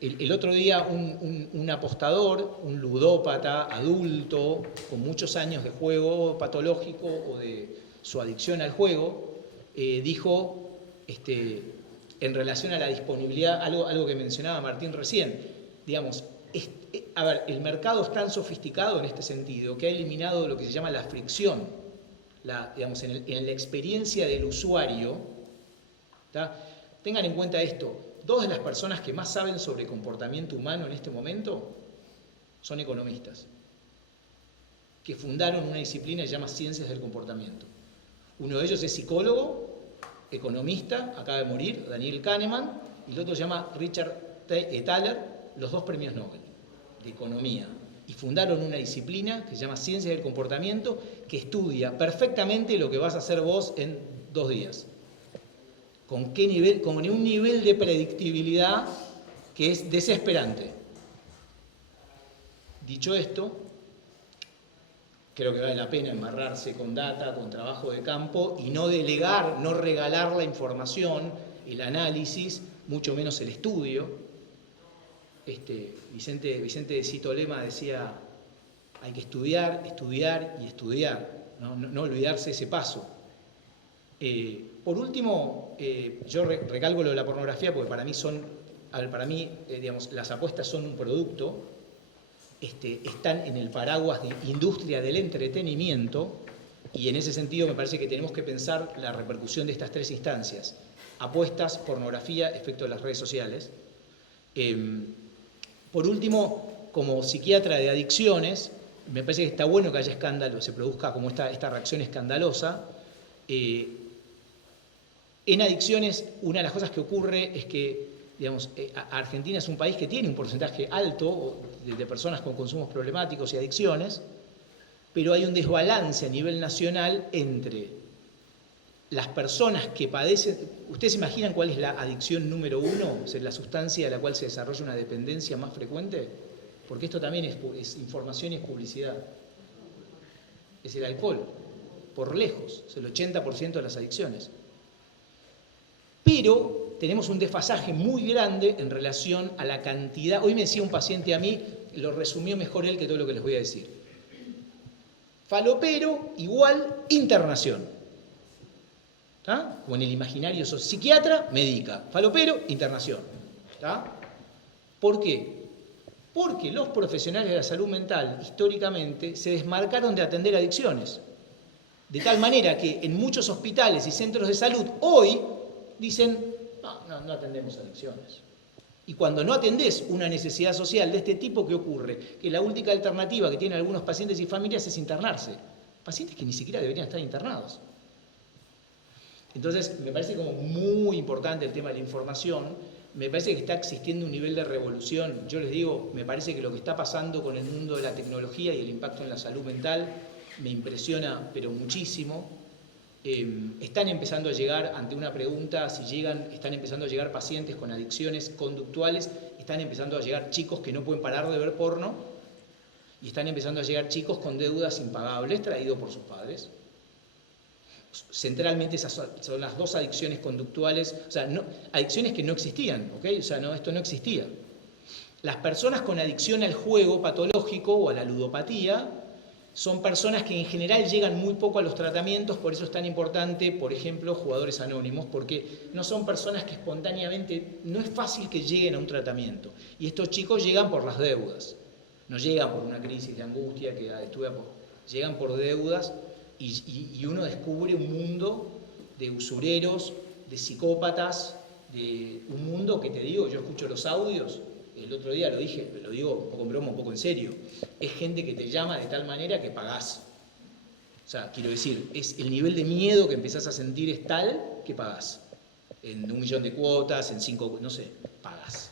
el otro día un apostador, un ludópata adulto con muchos años de juego patológico o de su adicción al juego, dijo en relación a la disponibilidad, algo que mencionaba Martín recién, digamos, a ver, el mercado es tan sofisticado en este sentido que ha eliminado lo que se llama la fricción, digamos, en la experiencia del usuario. ¿Tá? Tengan en cuenta esto, 2 de las personas que más saben sobre comportamiento humano en este momento son economistas, que fundaron una disciplina que se llama Ciencias del Comportamiento. Uno de ellos es psicólogo, economista, acaba de morir, Daniel Kahneman, y el otro se llama Richard Thaler, los 2 premios Nobel de Economía. Y fundaron una disciplina que se llama Ciencias del Comportamiento, que estudia perfectamente lo que vas a hacer vos en 2 días. ¿Con qué nivel? Con un nivel de predictibilidad que es desesperante. Dicho esto, creo que vale la pena embarrarse con data, con trabajo de campo y no delegar, no regalar la información, el análisis, mucho menos el estudio. Vicente de Citolema decía, Hay que estudiar, estudiar y estudiar, no olvidarse ese paso. Por último, yo recalco lo de la pornografía porque para mí, digamos, las apuestas son un producto, están en el paraguas de industria del entretenimiento, y en ese sentido me parece que tenemos que pensar la repercusión de estas tres instancias: apuestas, pornografía, efecto de las redes sociales. Por último, como psiquiatra de adicciones, me parece que está bueno que haya escándalo, se produzca como esta reacción escandalosa. En adicciones, una de las cosas que ocurre es que, digamos, Argentina es un país que tiene un porcentaje alto de personas con consumos problemáticos y adicciones, pero hay un desbalance a nivel nacional entre las personas que padecen. ¿Ustedes se imaginan cuál es la adicción número 1? O sea, la sustancia de la cual se desarrolla una dependencia más frecuente. Porque esto también es información y es publicidad. Es el alcohol, por lejos, es el 80% de las adicciones. Pero tenemos un desfasaje muy grande en relación a la cantidad. Hoy me decía un paciente a mí, lo resumió mejor él que todo lo que les voy a decir. Falopero igual internación. ¿Está? Como en el imaginario, sos psiquiatra, medica. Falopero, internación. ¿Está? ¿Por qué? Porque los profesionales de la salud mental, históricamente, se desmarcaron de atender adicciones. De tal manera que en muchos hospitales y centros de salud hoy dicen, no atendemos adicciones. Y cuando no atendés una necesidad social de este tipo, ¿qué ocurre? Que la única alternativa que tienen algunos pacientes y familias es internarse. Pacientes que ni siquiera deberían estar internados. Entonces, me parece como muy importante el tema de la información. Me parece que está existiendo un nivel de revolución. Yo les digo, me parece que lo que está pasando con el mundo de la tecnología y el impacto en la salud mental me impresiona, pero muchísimo. Están empezando a llegar, ante una pregunta, están empezando a llegar pacientes con adicciones conductuales, están empezando a llegar chicos que no pueden parar de ver porno, y están empezando a llegar chicos con deudas impagables traídos por sus padres. Centralmente esas son las dos adicciones conductuales, o sea, adicciones que no existían, ¿ok? O sea, esto no existía. Las personas con adicción al juego patológico o a la ludopatía son personas que en general llegan muy poco a los tratamientos, por eso es tan importante, por ejemplo, jugadores anónimos, porque no son personas que espontáneamente, no es fácil que lleguen a un tratamiento. Y estos chicos llegan por las deudas, no llegan por una crisis de angustia, llegan por deudas, y uno descubre un mundo de usureros, de psicópatas, de un mundo que te digo, yo escucho los audios. El otro día lo dije, lo digo un poco en broma, un poco en serio. Es gente que te llama de tal manera que pagás. O sea, quiero decir, es el nivel de miedo que empezás a sentir es tal que pagás. En 1 millón de cuotas, en 5, no sé, pagás.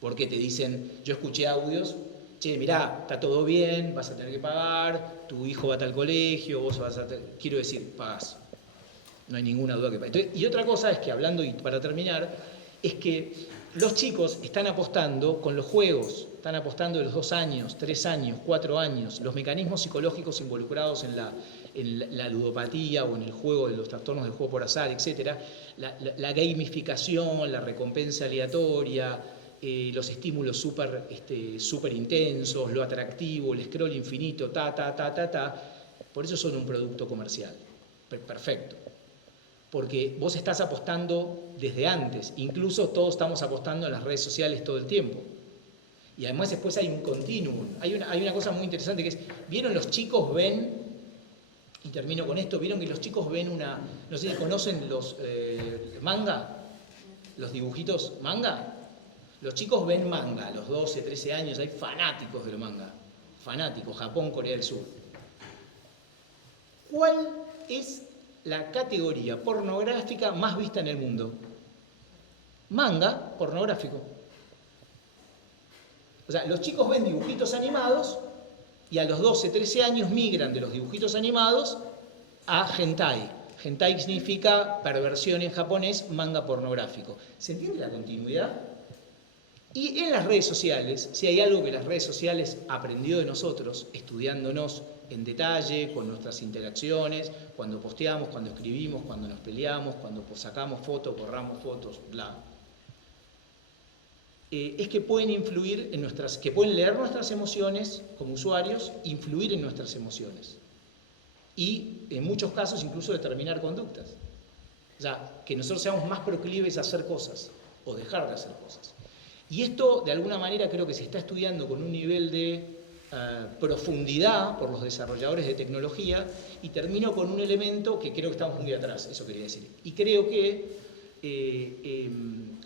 Porque te dicen, yo escuché audios, che, mirá, está todo bien, vas a tener que pagar, tu hijo va a tal colegio, vos vas a... Quiero decir, pagás. No hay ninguna duda que pagar. Y otra cosa es que, hablando, y para terminar, es que los chicos están apostando con los juegos, están apostando de los 2 años, 3 años, 4 años, los mecanismos psicológicos involucrados en la ludopatía o en el juego, de los trastornos del juego por azar, etc. La gamificación, la recompensa aleatoria, los estímulos súper intensos, lo atractivo, el scroll infinito, por eso son un producto comercial. Perfecto. Porque vos estás apostando desde antes, incluso todos estamos apostando en las redes sociales todo el tiempo. Y además después hay un continuum. Hay una cosa muy interesante que es, ¿vieron los chicos ven, y termino con esto, vieron que los chicos ven no sé si conocen los manga, los dibujitos manga? Los chicos ven manga a los 12, 13 años, hay fanáticos del manga, fanáticos, Japón, Corea del Sur. ¿Cuál es la categoría pornográfica más vista en el mundo? Manga pornográfico. O sea, los chicos ven dibujitos animados y a los 12, 13 años migran de los dibujitos animados a hentai. Hentai significa perversión en japonés, manga pornográfico. ¿Se entiende la continuidad? Y en las redes sociales, si hay algo que las redes sociales aprendió de nosotros, estudiándonos en detalle, con nuestras interacciones, cuando posteamos, cuando escribimos, cuando nos peleamos, cuando sacamos fotos, borramos fotos, bla. es que pueden influir en que pueden leer nuestras emociones como usuarios, influir en nuestras emociones. Y en muchos casos incluso determinar conductas. O sea, que nosotros seamos más proclives a hacer cosas o dejar de hacer cosas. Y esto, de alguna manera, creo que se está estudiando con un nivel de profundidad por los desarrolladores de tecnología, y termino con un elemento que creo que estamos muy atrás, eso quería decir. Y creo que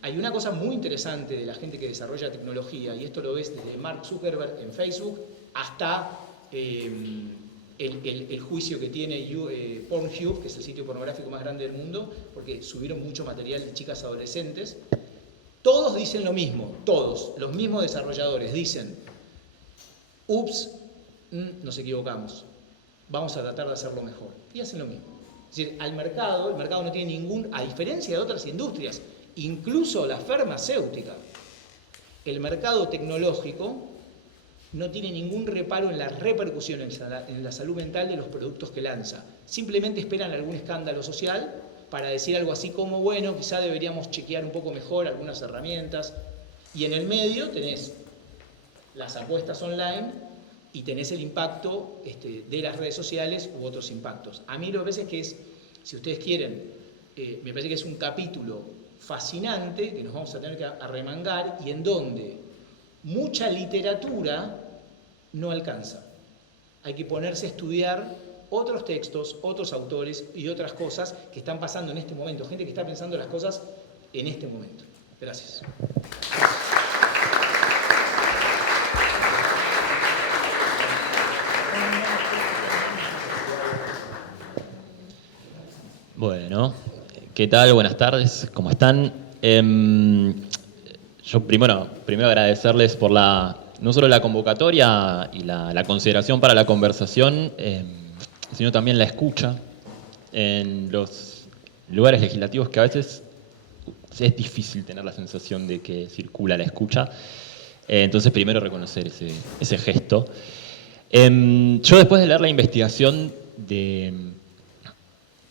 hay una cosa muy interesante de la gente que desarrolla tecnología, y esto lo ves desde Mark Zuckerberg en Facebook hasta el juicio que tiene Pornhub, que es el sitio pornográfico más grande del mundo, porque subieron mucho material de chicas adolescentes. Todos dicen lo mismo, todos, los mismos desarrolladores dicen: ups, nos equivocamos, vamos a tratar de hacerlo mejor. Y hacen lo mismo. Es decir, el mercado no tiene a diferencia de otras industrias, incluso la farmacéutica, el mercado tecnológico no tiene ningún reparo en la repercusión en la salud mental de los productos que lanza. Simplemente esperan algún escándalo social para decir algo así como, bueno, quizá deberíamos chequear un poco mejor algunas herramientas. Y en el medio tenés las apuestas online y tenés el impacto de las redes sociales u otros impactos. A mí lo que me parece es que es, si ustedes quieren, me parece que es un capítulo fascinante que nos vamos a tener que arremangar y en donde mucha literatura no alcanza. Hay que ponerse a estudiar otros textos, otros autores y otras cosas que están pasando en este momento. Gente que está pensando las cosas en este momento. Gracias. Bueno, ¿qué tal? Buenas tardes, ¿cómo están? Yo primero agradecerles por no solo la convocatoria y la consideración para la conversación, sino también la escucha en los lugares legislativos, que a veces es difícil tener la sensación de que circula la escucha. Entonces, primero reconocer ese gesto. Yo, después de leer la investigación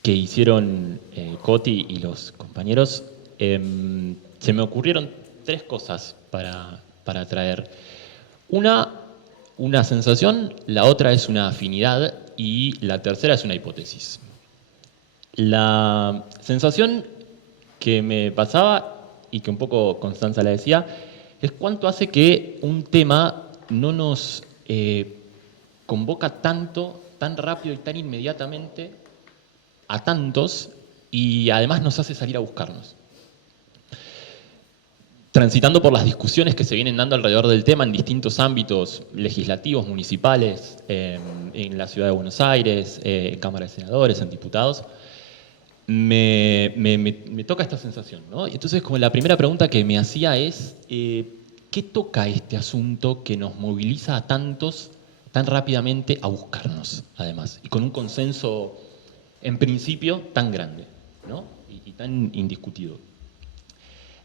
que hicieron Coti y los compañeros, se me ocurrieron 3 cosas para traer. Una sensación, la otra es una afinidad y la tercera es una hipótesis. La sensación que me pasaba, y que un poco Constanza la decía, es cuánto hace que un tema no nos convoca tanto, tan rápido y tan inmediatamente a tantos, y además nos hace salir a buscarnos. Transitando por las discusiones que se vienen dando alrededor del tema en distintos ámbitos legislativos, municipales, en la Ciudad de Buenos Aires, en Cámara de Senadores, en diputados, me toca esta sensación, ¿no? Y entonces, como la primera pregunta que me hacía es, ¿qué toca este asunto que nos moviliza a tantos tan rápidamente a buscarnos, además? Y con un consenso, en principio, tan grande, ¿no? Y tan indiscutido.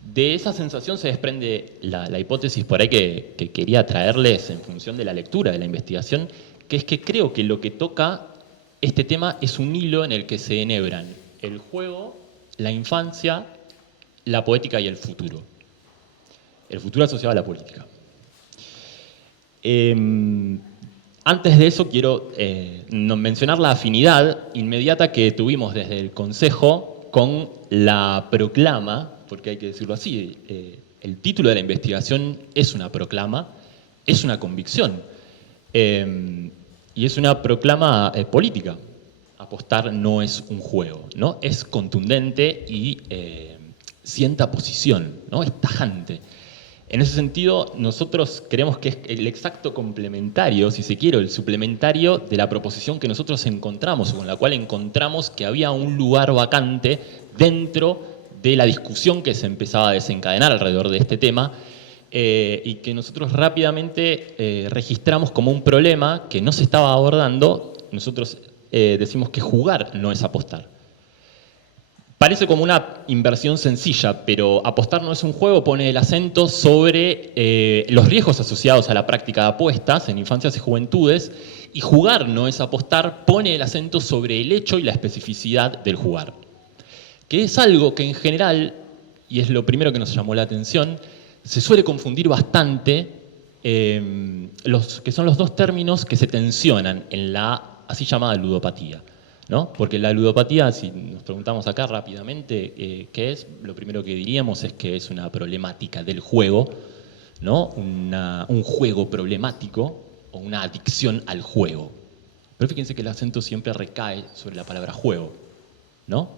De esa sensación se desprende la hipótesis por ahí que quería traerles en función de la lectura, de la investigación, que es que creo que lo que toca este tema es un hilo en el que se enhebran el juego, la infancia, la poética y el futuro. El futuro asociado a la política. Antes de eso quiero mencionar la afinidad inmediata que tuvimos desde el Consejo con la proclama, porque hay que decirlo así, el título de la investigación es una proclama, es una convicción, y es una proclama política. Apostar no es un juego, ¿no? Es contundente y sienta posición, ¿no? Es tajante. En ese sentido, nosotros creemos que es el exacto complementario, si se quiere, el suplementario de la proposición que nosotros encontramos, con la cual encontramos que había un lugar vacante dentro de la discusión que se empezaba a desencadenar alrededor de este tema, y que nosotros rápidamente registramos como un problema que no se estaba abordando. Nosotros decimos que jugar no es apostar. Parece como una inversión sencilla, pero apostar no es un juego, pone el acento sobre los riesgos asociados a la práctica de apuestas en infancias y juventudes, y jugar no es apostar, pone el acento sobre el hecho y la especificidad del jugar. Que es algo que en general, y es lo primero que nos llamó la atención, se suele confundir bastante los que son los dos términos que se tensionan en la así llamada ludopatía, ¿no? Porque la ludopatía, si nos preguntamos acá rápidamente qué es, lo primero que diríamos es que es una problemática del juego, ¿no? Un juego problemático o una adicción al juego. Pero fíjense que el acento siempre recae sobre la palabra juego, ¿no?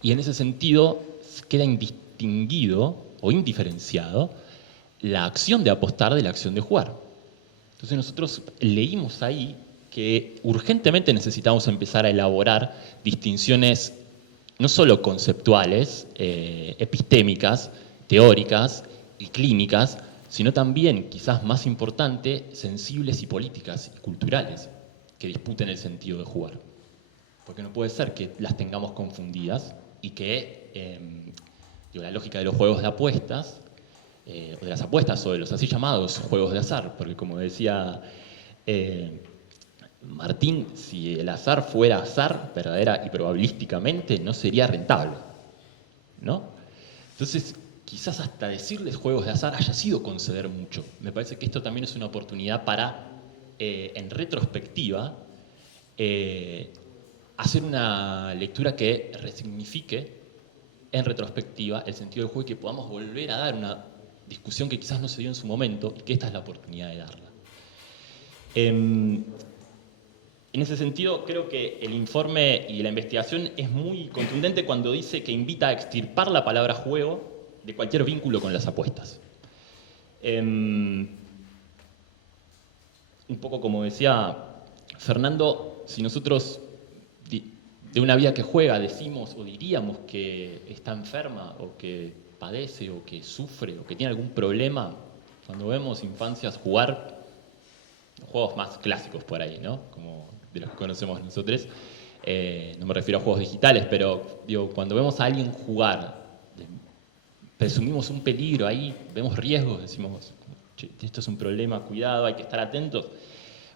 Y en ese sentido queda indistinguido o indiferenciado la acción de apostar de la acción de jugar. Entonces nosotros leímos ahí que urgentemente necesitamos empezar a elaborar distinciones no solo conceptuales, epistémicas, teóricas y clínicas, sino también, quizás más importante, sensibles y políticas y culturales que disputen el sentido de jugar. Porque no puede ser que las tengamos confundidas y que la lógica de los juegos de apuestas, o de las apuestas o de los así llamados juegos de azar, porque como decía Martín, si el azar fuera azar, verdadera y probabilísticamente, no sería rentable, ¿no? Entonces, quizás hasta decirles juegos de azar haya sido conceder mucho. Me parece que esto también es una oportunidad para, en retrospectiva, hacer una lectura que resignifique en retrospectiva el sentido del juego y que podamos volver a dar una discusión que quizás no se dio en su momento y que esta es la oportunidad de darla. En ese sentido, creo que el informe y la investigación es muy contundente cuando dice que invita a extirpar la palabra juego de cualquier vínculo con las apuestas. Un poco como decía Fernando, si nosotros de una vida que juega decimos o diríamos que está enferma o que padece o que sufre o que tiene algún problema, cuando vemos infancias jugar juegos más clásicos por ahí, ¿no? Como de los que conocemos nosotros, no me refiero a juegos digitales, pero digo, cuando vemos a alguien jugar, presumimos un peligro ahí, vemos riesgos, decimos, che, esto es un problema, cuidado, hay que estar atentos.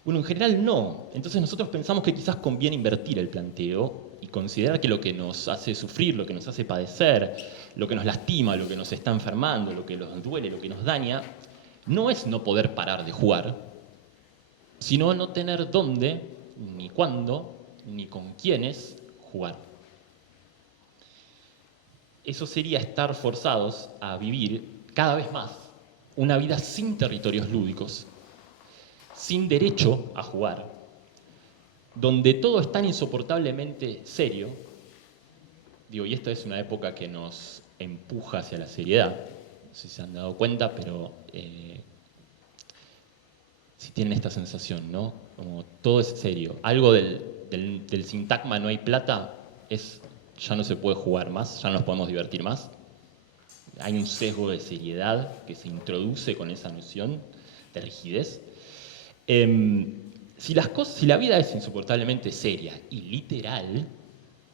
Bueno, en general no. Entonces nosotros pensamos que quizás conviene invertir el planteo y considerar que lo que nos hace sufrir, lo que nos hace padecer, lo que nos lastima, lo que nos está enfermando, lo que nos duele, lo que nos daña, no es no poder parar de jugar, sino no tener dónde, ni cuándo, ni con quiénes jugar. Eso sería estar forzados a vivir cada vez más una vida sin territorios lúdicos, sin derecho a jugar, donde todo es tan insoportablemente serio, y esta es una época que nos empuja hacia la seriedad, no sé si se han dado cuenta, pero si tienen esta sensación, ¿no? Como todo es serio. Algo del sintagma no hay plata es ya no se puede jugar más, ya no nos podemos divertir más. Hay un sesgo de seriedad que se introduce con esa noción de rigidez. Si la vida es insoportablemente seria y literal,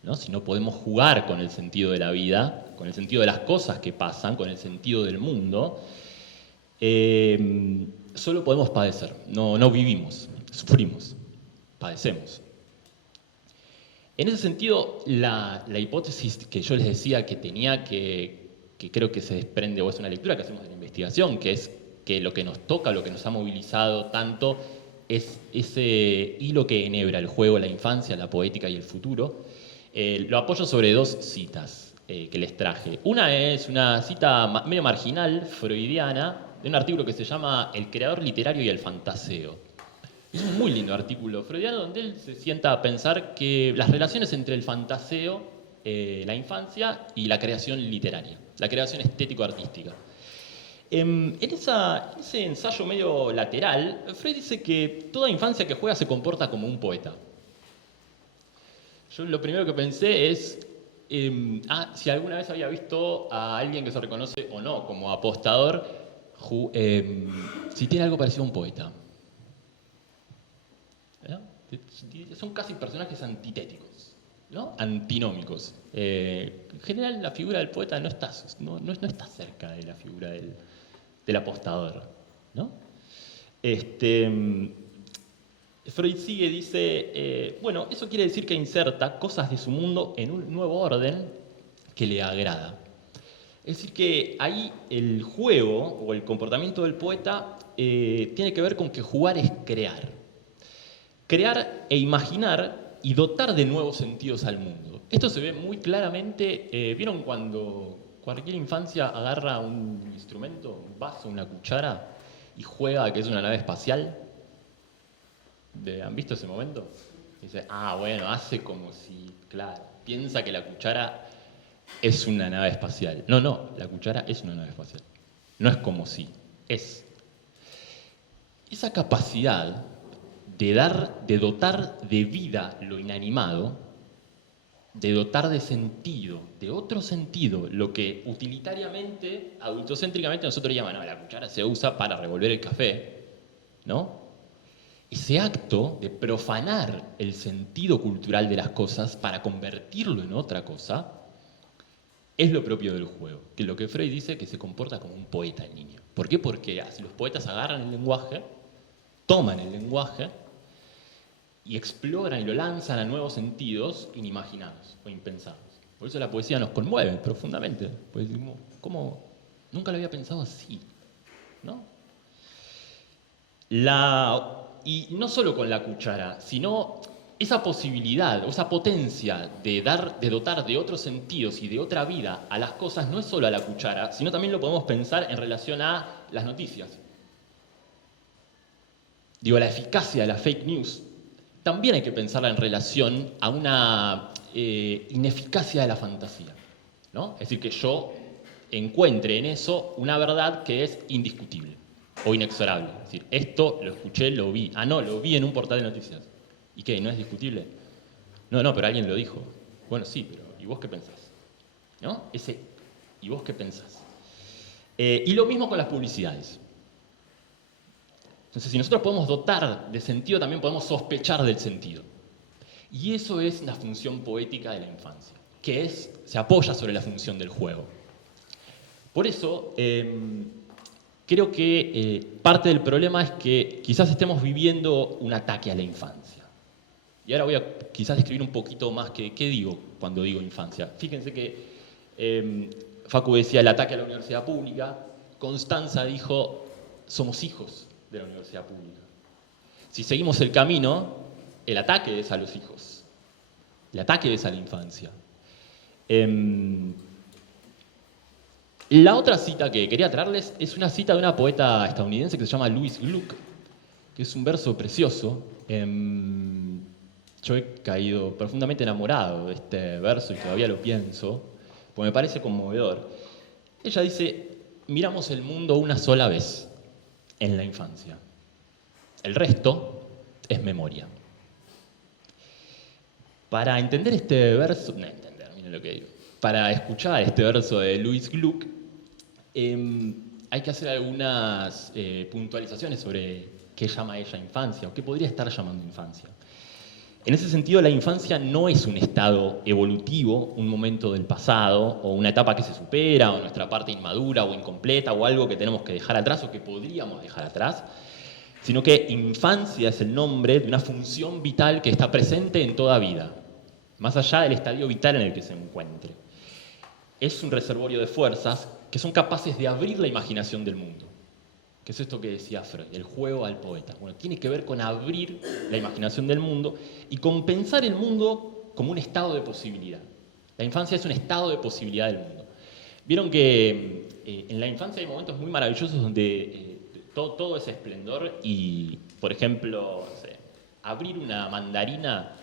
¿no? Si no podemos jugar con el sentido de la vida, con el sentido de las cosas que pasan, con el sentido del mundo, solo podemos padecer, no vivimos, sufrimos, padecemos. En ese sentido, la hipótesis que yo les decía que tenía, que creo que se desprende, o es una lectura que hacemos de la investigación, que es que lo que nos toca, lo que nos ha movilizado tanto, es ese hilo que enhebra el juego, la infancia, la poética y el futuro. Lo apoyo sobre dos citas que les traje. Una es una cita medio marginal, freudiana, de un artículo que se llama El creador literario y el fantaseo. Es un muy lindo artículo freudiano donde él se sienta a pensar que las relaciones entre el fantaseo, la infancia y la creación literaria, la creación estético-artística. En ese ensayo medio lateral, Freud dice que toda infancia que juega se comporta como un poeta. Yo lo primero que pensé es si alguna vez había visto a alguien que se reconoce o no como apostador, si tiene algo parecido a un poeta. ¿No? Son casi personajes antitéticos, ¿no? Antinómicos. En general la figura del poeta no está cerca de la figura del apostador, ¿no? Freud sigue, dice, bueno, eso quiere decir que inserta cosas de su mundo en un nuevo orden que le agrada. Es decir, que ahí el juego o el comportamiento del poeta tiene que ver con que jugar es crear. Crear e imaginar y dotar de nuevos sentidos al mundo. Esto se ve muy claramente, ¿vieron cuando cualquier infancia agarra un instrumento, un vaso, una cuchara y juega a que es una nave espacial? ¿Han visto ese momento? Dice, bueno, hace como si, claro, piensa que la cuchara es una nave espacial. No, la cuchara es una nave espacial. No es como si, es. Esa capacidad de dotar de vida lo inanimado, de dotar de sentido, de otro sentido, lo que utilitariamente, adultocéntricamente nosotros llamamos, la cuchara se usa para revolver el café, ¿no? Ese acto de profanar el sentido cultural de las cosas para convertirlo en otra cosa, es lo propio del juego, que es lo que Freud dice que se comporta como un poeta el niño. ¿Por qué? Porque los poetas agarran el lenguaje, toman el lenguaje y exploran y lo lanzan a nuevos sentidos inimaginados o impensados. Por eso la poesía nos conmueve profundamente. Pues decimos, ¿cómo? Nunca lo había pensado así, ¿no? Y no solo con la cuchara, sino esa posibilidad, o esa potencia de dotar de otros sentidos y de otra vida a las cosas, no es solo a la cuchara, sino también lo podemos pensar en relación a las noticias. Digo, la eficacia de la fake news también hay que pensarla en relación a una ineficacia de la fantasía, ¿no? Es decir, que yo encuentre en eso una verdad que es indiscutible o inexorable. Es decir, esto lo escuché, lo vi. No, lo vi en un portal de noticias. ¿Y qué? ¿No es discutible? No, pero alguien lo dijo. Bueno, sí, pero ¿y vos qué pensás? ¿No? ¿Y vos qué pensás? Y lo mismo con las publicidades. Entonces, si nosotros podemos dotar de sentido, también podemos sospechar del sentido. Y eso es la función poética de la infancia, que se apoya sobre la función del juego. Por eso, creo que parte del problema es que quizás estemos viviendo un ataque a la infancia. Y ahora voy a quizás describir un poquito más qué digo cuando digo infancia. Fíjense que Facu decía el ataque a la universidad pública, Constanza dijo somos hijos de la universidad pública. Si seguimos el camino, el ataque es a los hijos, el ataque es a la infancia. La otra cita que quería traerles es una cita de una poeta estadounidense que se llama Louise Gluck, que es un verso precioso. Yo he caído profundamente enamorado de este verso y todavía lo pienso, porque me parece conmovedor. Ella dice, miramos el mundo una sola vez, en la infancia. El resto es memoria. Para entender este verso, miren lo que digo. Para escuchar este verso de Louise Gluck, hay que hacer algunas puntualizaciones sobre qué llama ella infancia o qué podría estar llamando infancia. En ese sentido, la infancia no es un estado evolutivo, un momento del pasado, o una etapa que se supera, o nuestra parte inmadura o incompleta, o algo que tenemos que dejar atrás o que podríamos dejar atrás, sino que infancia es el nombre de una función vital que está presente en toda vida, más allá del estadio vital en el que se encuentre. Es un reservorio de fuerzas que son capaces de abrir la imaginación del mundo. ¿Qué es esto que decía Freud? El juego al poeta. Bueno, tiene que ver con abrir la imaginación del mundo y con pensar el mundo como un estado de posibilidad. La infancia es un estado de posibilidad del mundo. Vieron que en la infancia hay momentos muy maravillosos donde todo es esplendor y, por ejemplo, no sé, abrir una mandarina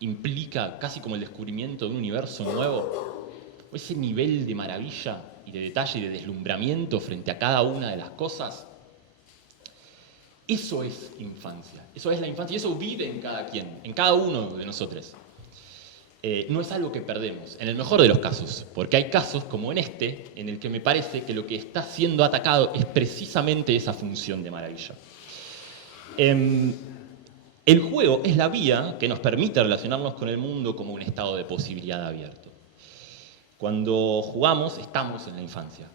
implica casi como el descubrimiento de un universo nuevo. Ese nivel de maravilla y de detalle y de deslumbramiento frente a cada una de las cosas. Eso es infancia, eso es la infancia y eso vive en cada quien, en cada uno de nosotros. No es algo que perdemos, en el mejor de los casos, porque hay casos como en este, en el que me parece que lo que está siendo atacado es precisamente esa función de maravilla. El juego es la vía que nos permite relacionarnos con el mundo como un estado de posibilidad abierto. Cuando jugamos, estamos en la infancia.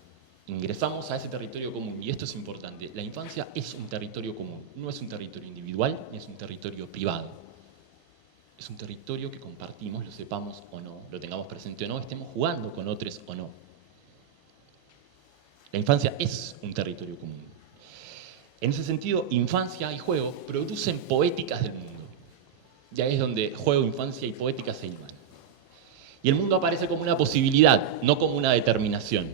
Ingresamos a ese territorio común, y esto es importante. La infancia es un territorio común, no es un territorio individual, ni es un territorio privado. Es un territorio que compartimos, lo sepamos o no, lo tengamos presente o no, estemos jugando con otros o no. La infancia es un territorio común. En ese sentido, infancia y juego producen poéticas del mundo. Y ahí es donde juego, infancia y poética se himan. Y el mundo aparece como una posibilidad, no como una determinación.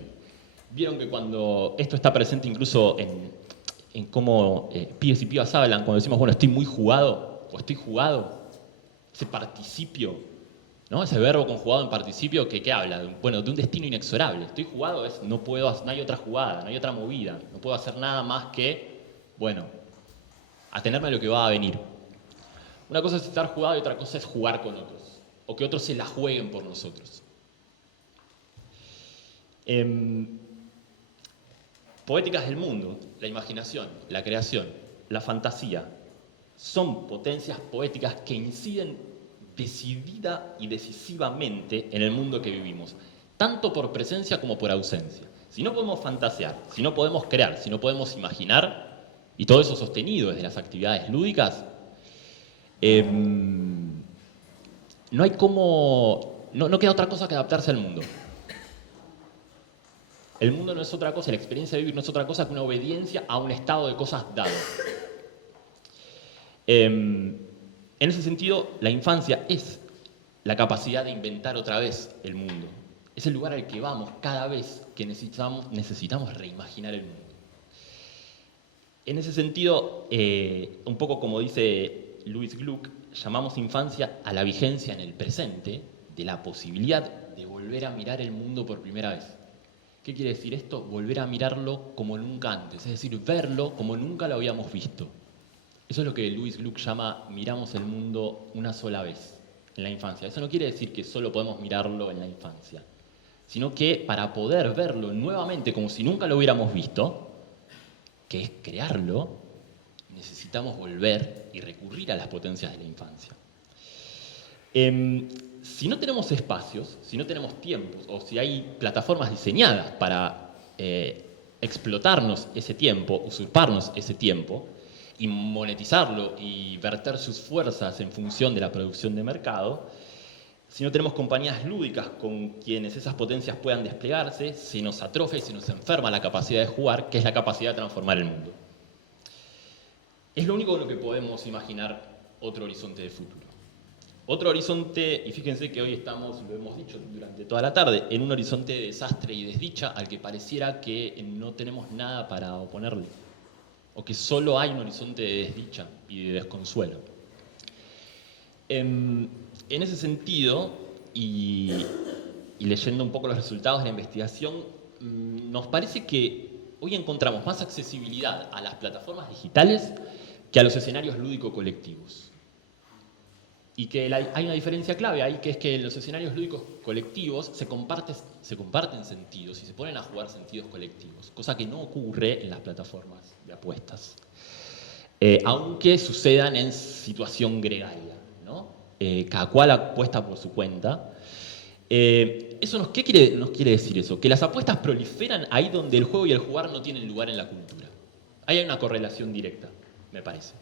Vieron que cuando esto está presente incluso en cómo pibes y pibas hablan, cuando decimos, bueno, estoy muy jugado o estoy jugado, ese participio, ¿no? Ese verbo conjugado en participio que habla, bueno, de un destino inexorable. Estoy jugado es no hay otra jugada, no hay otra movida, no puedo hacer nada más que, bueno, atenerme a lo que va a venir. Una cosa es estar jugado y otra cosa es jugar con otros, o que otros se la jueguen por nosotros. Poéticas del mundo, la imaginación, la creación, la fantasía, son potencias poéticas que inciden decidida y decisivamente en el mundo que vivimos, tanto por presencia como por ausencia. Si no podemos fantasear, si no podemos crear, si no podemos imaginar, y todo eso sostenido desde las actividades lúdicas, no hay cómo, no queda otra cosa que adaptarse al mundo. El mundo no es otra cosa, la experiencia de vivir no es otra cosa que una obediencia a un estado de cosas dado. En ese sentido, la infancia es la capacidad de inventar otra vez el mundo. Es el lugar al que vamos cada vez que necesitamos reimaginar el mundo. En ese sentido, un poco como dice Louis Gluck, llamamos infancia a la vigencia en el presente de la posibilidad de volver a mirar el mundo por primera vez. ¿Qué quiere decir esto? Volver a mirarlo como nunca antes, es decir, verlo como nunca lo habíamos visto. Eso es lo que Louis Gluck llama miramos el mundo una sola vez en la infancia. Eso no quiere decir que solo podemos mirarlo en la infancia, sino que para poder verlo nuevamente como si nunca lo hubiéramos visto, que es crearlo, necesitamos volver y recurrir a las potencias de la infancia. Si no tenemos espacios, si no tenemos tiempos, o si hay plataformas diseñadas para explotarnos ese tiempo, usurparnos ese tiempo, y monetizarlo y verter sus fuerzas en función de la producción de mercado, si no tenemos compañías lúdicas con quienes esas potencias puedan desplegarse, se nos atrofia y se nos enferma la capacidad de jugar, que es la capacidad de transformar el mundo. Es lo único con lo que podemos imaginar otro horizonte de futuro. Otro horizonte, y fíjense que hoy estamos, lo hemos dicho durante toda la tarde, en un horizonte de desastre y desdicha al que pareciera que no tenemos nada para oponerle, o que solo hay un horizonte de desdicha y de desconsuelo. En ese sentido, y leyendo un poco los resultados de la investigación, nos parece que hoy encontramos más accesibilidad a las plataformas digitales que a los escenarios lúdico-colectivos. Y que hay una diferencia clave ahí, que es que en los escenarios lúdicos colectivos se comparten sentidos y se ponen a jugar sentidos colectivos, cosa que no ocurre en las plataformas de apuestas. Aunque sucedan en situación gregaria, ¿no? Cada cual apuesta por su cuenta. ¿Qué nos quiere decir eso? Que las apuestas proliferan ahí donde el juego y el jugar no tienen lugar en la cultura. Ahí hay una correlación directa, me parece.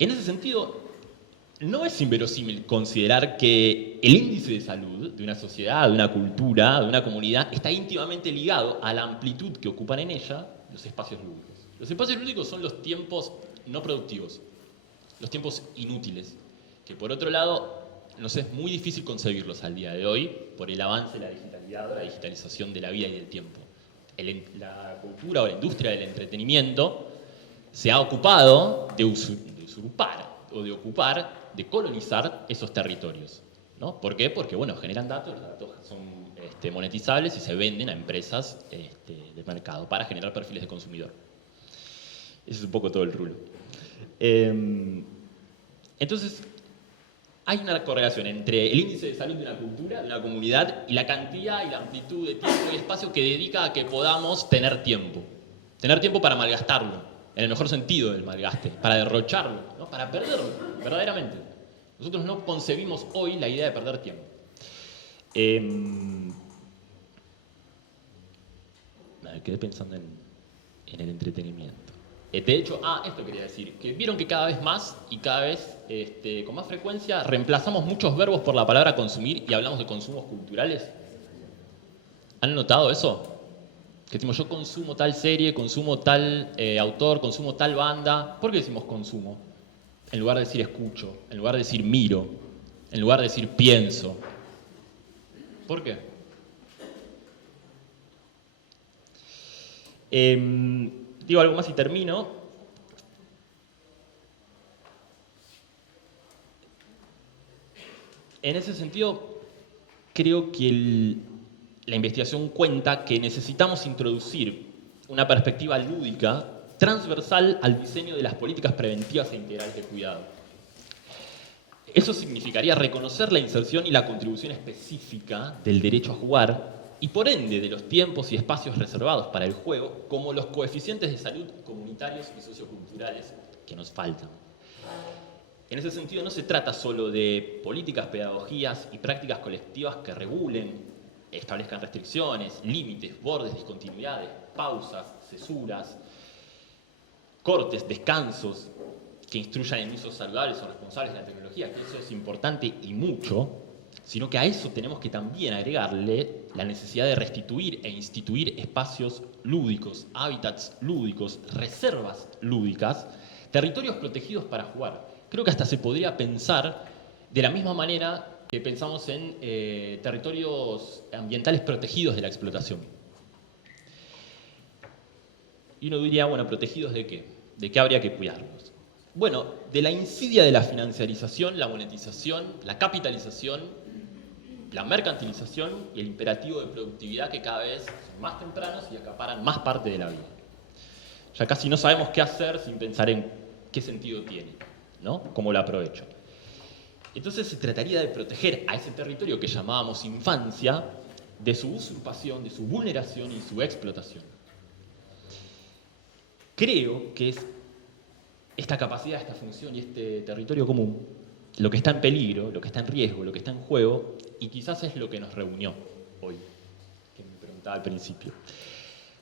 En ese sentido, no es inverosímil considerar que el índice de salud de una sociedad, de una cultura, de una comunidad, está íntimamente ligado a la amplitud que ocupan en ella los espacios lúdicos. Los espacios lúdicos son los tiempos no productivos, los tiempos inútiles, que por otro lado nos es muy difícil concebirlos al día de hoy por el avance de la digitalidad o la digitalización de la vida y del tiempo. La cultura o la industria del entretenimiento se ha ocupado de usurpar o de ocupar, de colonizar esos territorios, ¿no? ¿Por qué? Porque, bueno, generan datos, los datos son monetizables y se venden a empresas de mercado para generar perfiles de consumidor. Ese es un poco todo el rulo. Entonces, hay una correlación entre el índice de salud de una cultura, de una comunidad, y la cantidad y la amplitud de tiempo y espacio que dedica a que podamos tener tiempo. Tener tiempo para malgastarlo, en el mejor sentido del malgaste, para derrocharlo, ¿no? Para perderlo, verdaderamente. Nosotros no concebimos hoy la idea de perder tiempo. Me quedé pensando en el entretenimiento. De hecho, esto quería decir, que vieron que cada vez más y cada vez con más frecuencia reemplazamos muchos verbos por la palabra consumir y hablamos de consumos culturales. ¿Han notado eso? Que decimos, yo consumo tal serie, consumo tal autor, consumo tal banda. ¿Por qué decimos consumo? En lugar de decir escucho, en lugar de decir miro, en lugar de decir pienso. ¿Por qué? Digo algo más y termino. En ese sentido, creo que la investigación cuenta que necesitamos introducir una perspectiva lúdica transversal al diseño de las políticas preventivas e integrales de cuidado. Eso significaría reconocer la inserción y la contribución específica del derecho a jugar y por ende de los tiempos y espacios reservados para el juego como los coeficientes de salud comunitarios y socioculturales que nos faltan. En ese sentido no se trata solo de políticas, pedagogías y prácticas colectivas que regulen, establezcan restricciones, límites, bordes, discontinuidades, pausas, cesuras, cortes, descansos, que instruyan en usos saludables o responsables de la tecnología, que eso es importante y mucho, sino que a eso tenemos que también agregarle la necesidad de restituir e instituir espacios lúdicos, hábitats lúdicos, reservas lúdicas, territorios protegidos para jugar. Creo que hasta se podría pensar de la misma manera que pensamos en territorios ambientales protegidos de la explotación. Y uno diría, bueno, ¿protegidos de qué? ¿De qué habría que cuidarlos? Bueno, de la insidia de la financiarización, la monetización, la capitalización, la mercantilización y el imperativo de productividad que cada vez son más tempranos y acaparan más parte de la vida. Ya casi no sabemos qué hacer sin pensar en qué sentido tiene, ¿no? ¿Cómo lo aprovecho? Entonces se trataría de proteger a ese territorio que llamábamos infancia de su usurpación, de su vulneración y su explotación. Creo que es esta capacidad, esta función y este territorio común lo que está en peligro, lo que está en riesgo, lo que está en juego, y quizás es lo que nos reunió hoy, que me preguntaba al principio.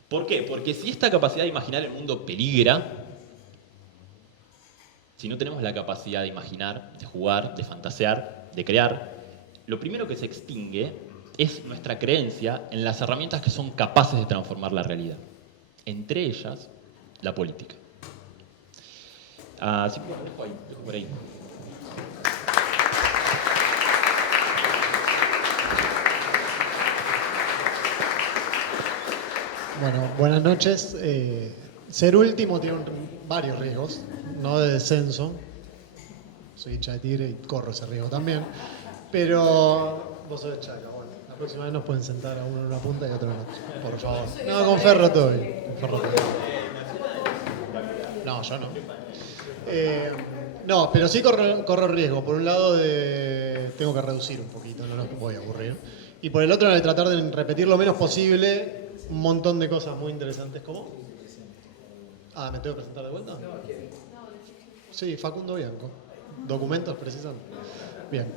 ¿Por qué? Porque si esta capacidad de imaginar el mundo peligra, si no tenemos la capacidad de imaginar, de jugar, de fantasear, de crear, lo primero que se extingue es nuestra creencia en las herramientas que son capaces de transformar la realidad. Entre ellas, la política. Así que bueno, dejo por ahí. Bueno, buenas noches. Ser último tiene varios riesgos, no de descenso. Soy hincha de Tigre y corro ese riesgo también. Pero vos sos de Chaca, bueno. La próxima vez nos pueden sentar a uno en una punta y a otro en otra. Por favor. No, con Ferro todo bien. Con Ferro todo bien. No, yo no. No, pero sí corro riesgo. Por un lado, tengo que reducir un poquito, no nos voy a aburrir. Y por el otro, de tratar de repetir lo menos posible un montón de cosas muy interesantes. ¿Cómo? Ah, ¿me tengo que presentar de vuelta? Sí, Facundo Bianco. ¿Documentos precisan? Bien.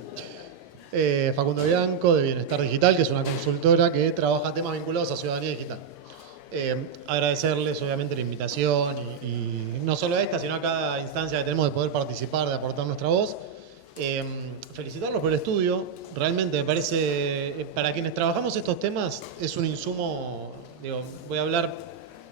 Facundo Bianco, de Bienestar Digital, que es una consultora que trabaja temas vinculados a ciudadanía digital. Agradecerles obviamente la invitación y no solo a esta, sino a cada instancia que tenemos de poder participar, de aportar nuestra voz. Felicitarlos por el estudio. Realmente me parece, para quienes trabajamos estos temas, es un insumo, digo, voy a hablar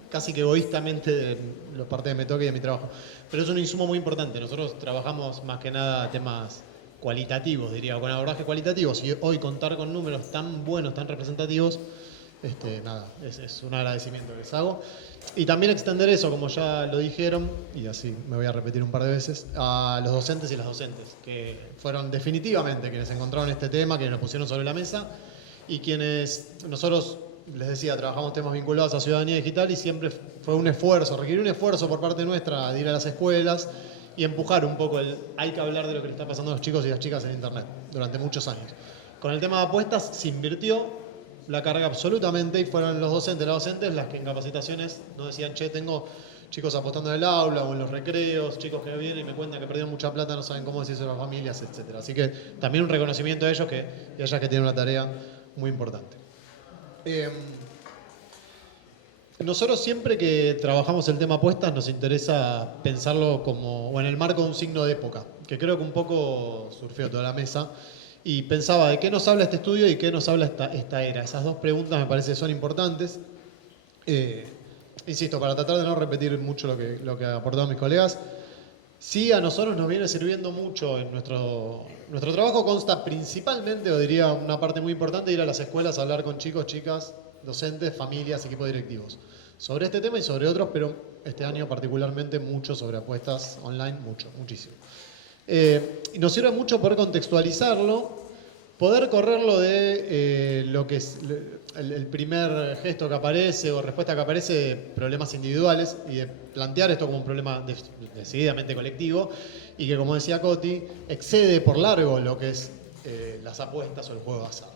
casi que egoístamente de la parte que me toca y de mi trabajo, pero es un insumo muy importante. Nosotros trabajamos más que nada temas cualitativos, diría, con abordaje cualitativos, y hoy contar con números tan buenos, tan representativos, nada, es un agradecimiento que les hago. Y también extender eso, como ya lo dijeron, y así me voy a repetir un par de veces, a los docentes y las docentes, que fueron definitivamente quienes encontraron este tema, quienes lo pusieron sobre la mesa, y quienes nosotros, les decía, trabajamos temas vinculados a ciudadanía digital y siempre fue un esfuerzo, requirió un esfuerzo por parte nuestra de ir a las escuelas y empujar un poco hay que hablar de lo que le está pasando a los chicos y las chicas en Internet durante muchos años. Con el tema de apuestas se invirtió la carga absolutamente y fueron los docentes, las docentes las que en capacitaciones nos decían, che, tengo chicos apostando en el aula o en los recreos, chicos que vienen y me cuentan que perdieron mucha plata, no saben cómo decirse a las familias, etc. Así que también un reconocimiento a ellos y a ellas que tienen una tarea muy importante. Nosotros siempre que trabajamos el tema apuestas nos interesa pensarlo como, o en el marco de un signo de época, que creo que un poco surfeó toda la mesa, y pensaba de qué nos habla este estudio y qué nos habla esta era. Esas dos preguntas me parece que son importantes. Insisto, para tratar de no repetir mucho lo que aportaron mis colegas, sí a nosotros nos viene sirviendo mucho en nuestro trabajo, consta principalmente, o diría una parte muy importante, ir a las escuelas a hablar con chicos, chicas, docentes, familias, equipos directivos, sobre este tema y sobre otros, pero este año particularmente mucho sobre apuestas online, muchísimo. Y nos sirve mucho poder contextualizarlo, poder correrlo de lo que es el primer gesto que aparece o respuesta que aparece de problemas individuales y de plantear esto como un problema decididamente colectivo y que, como decía Coti, excede por largo lo que es las apuestas o el juego de azar.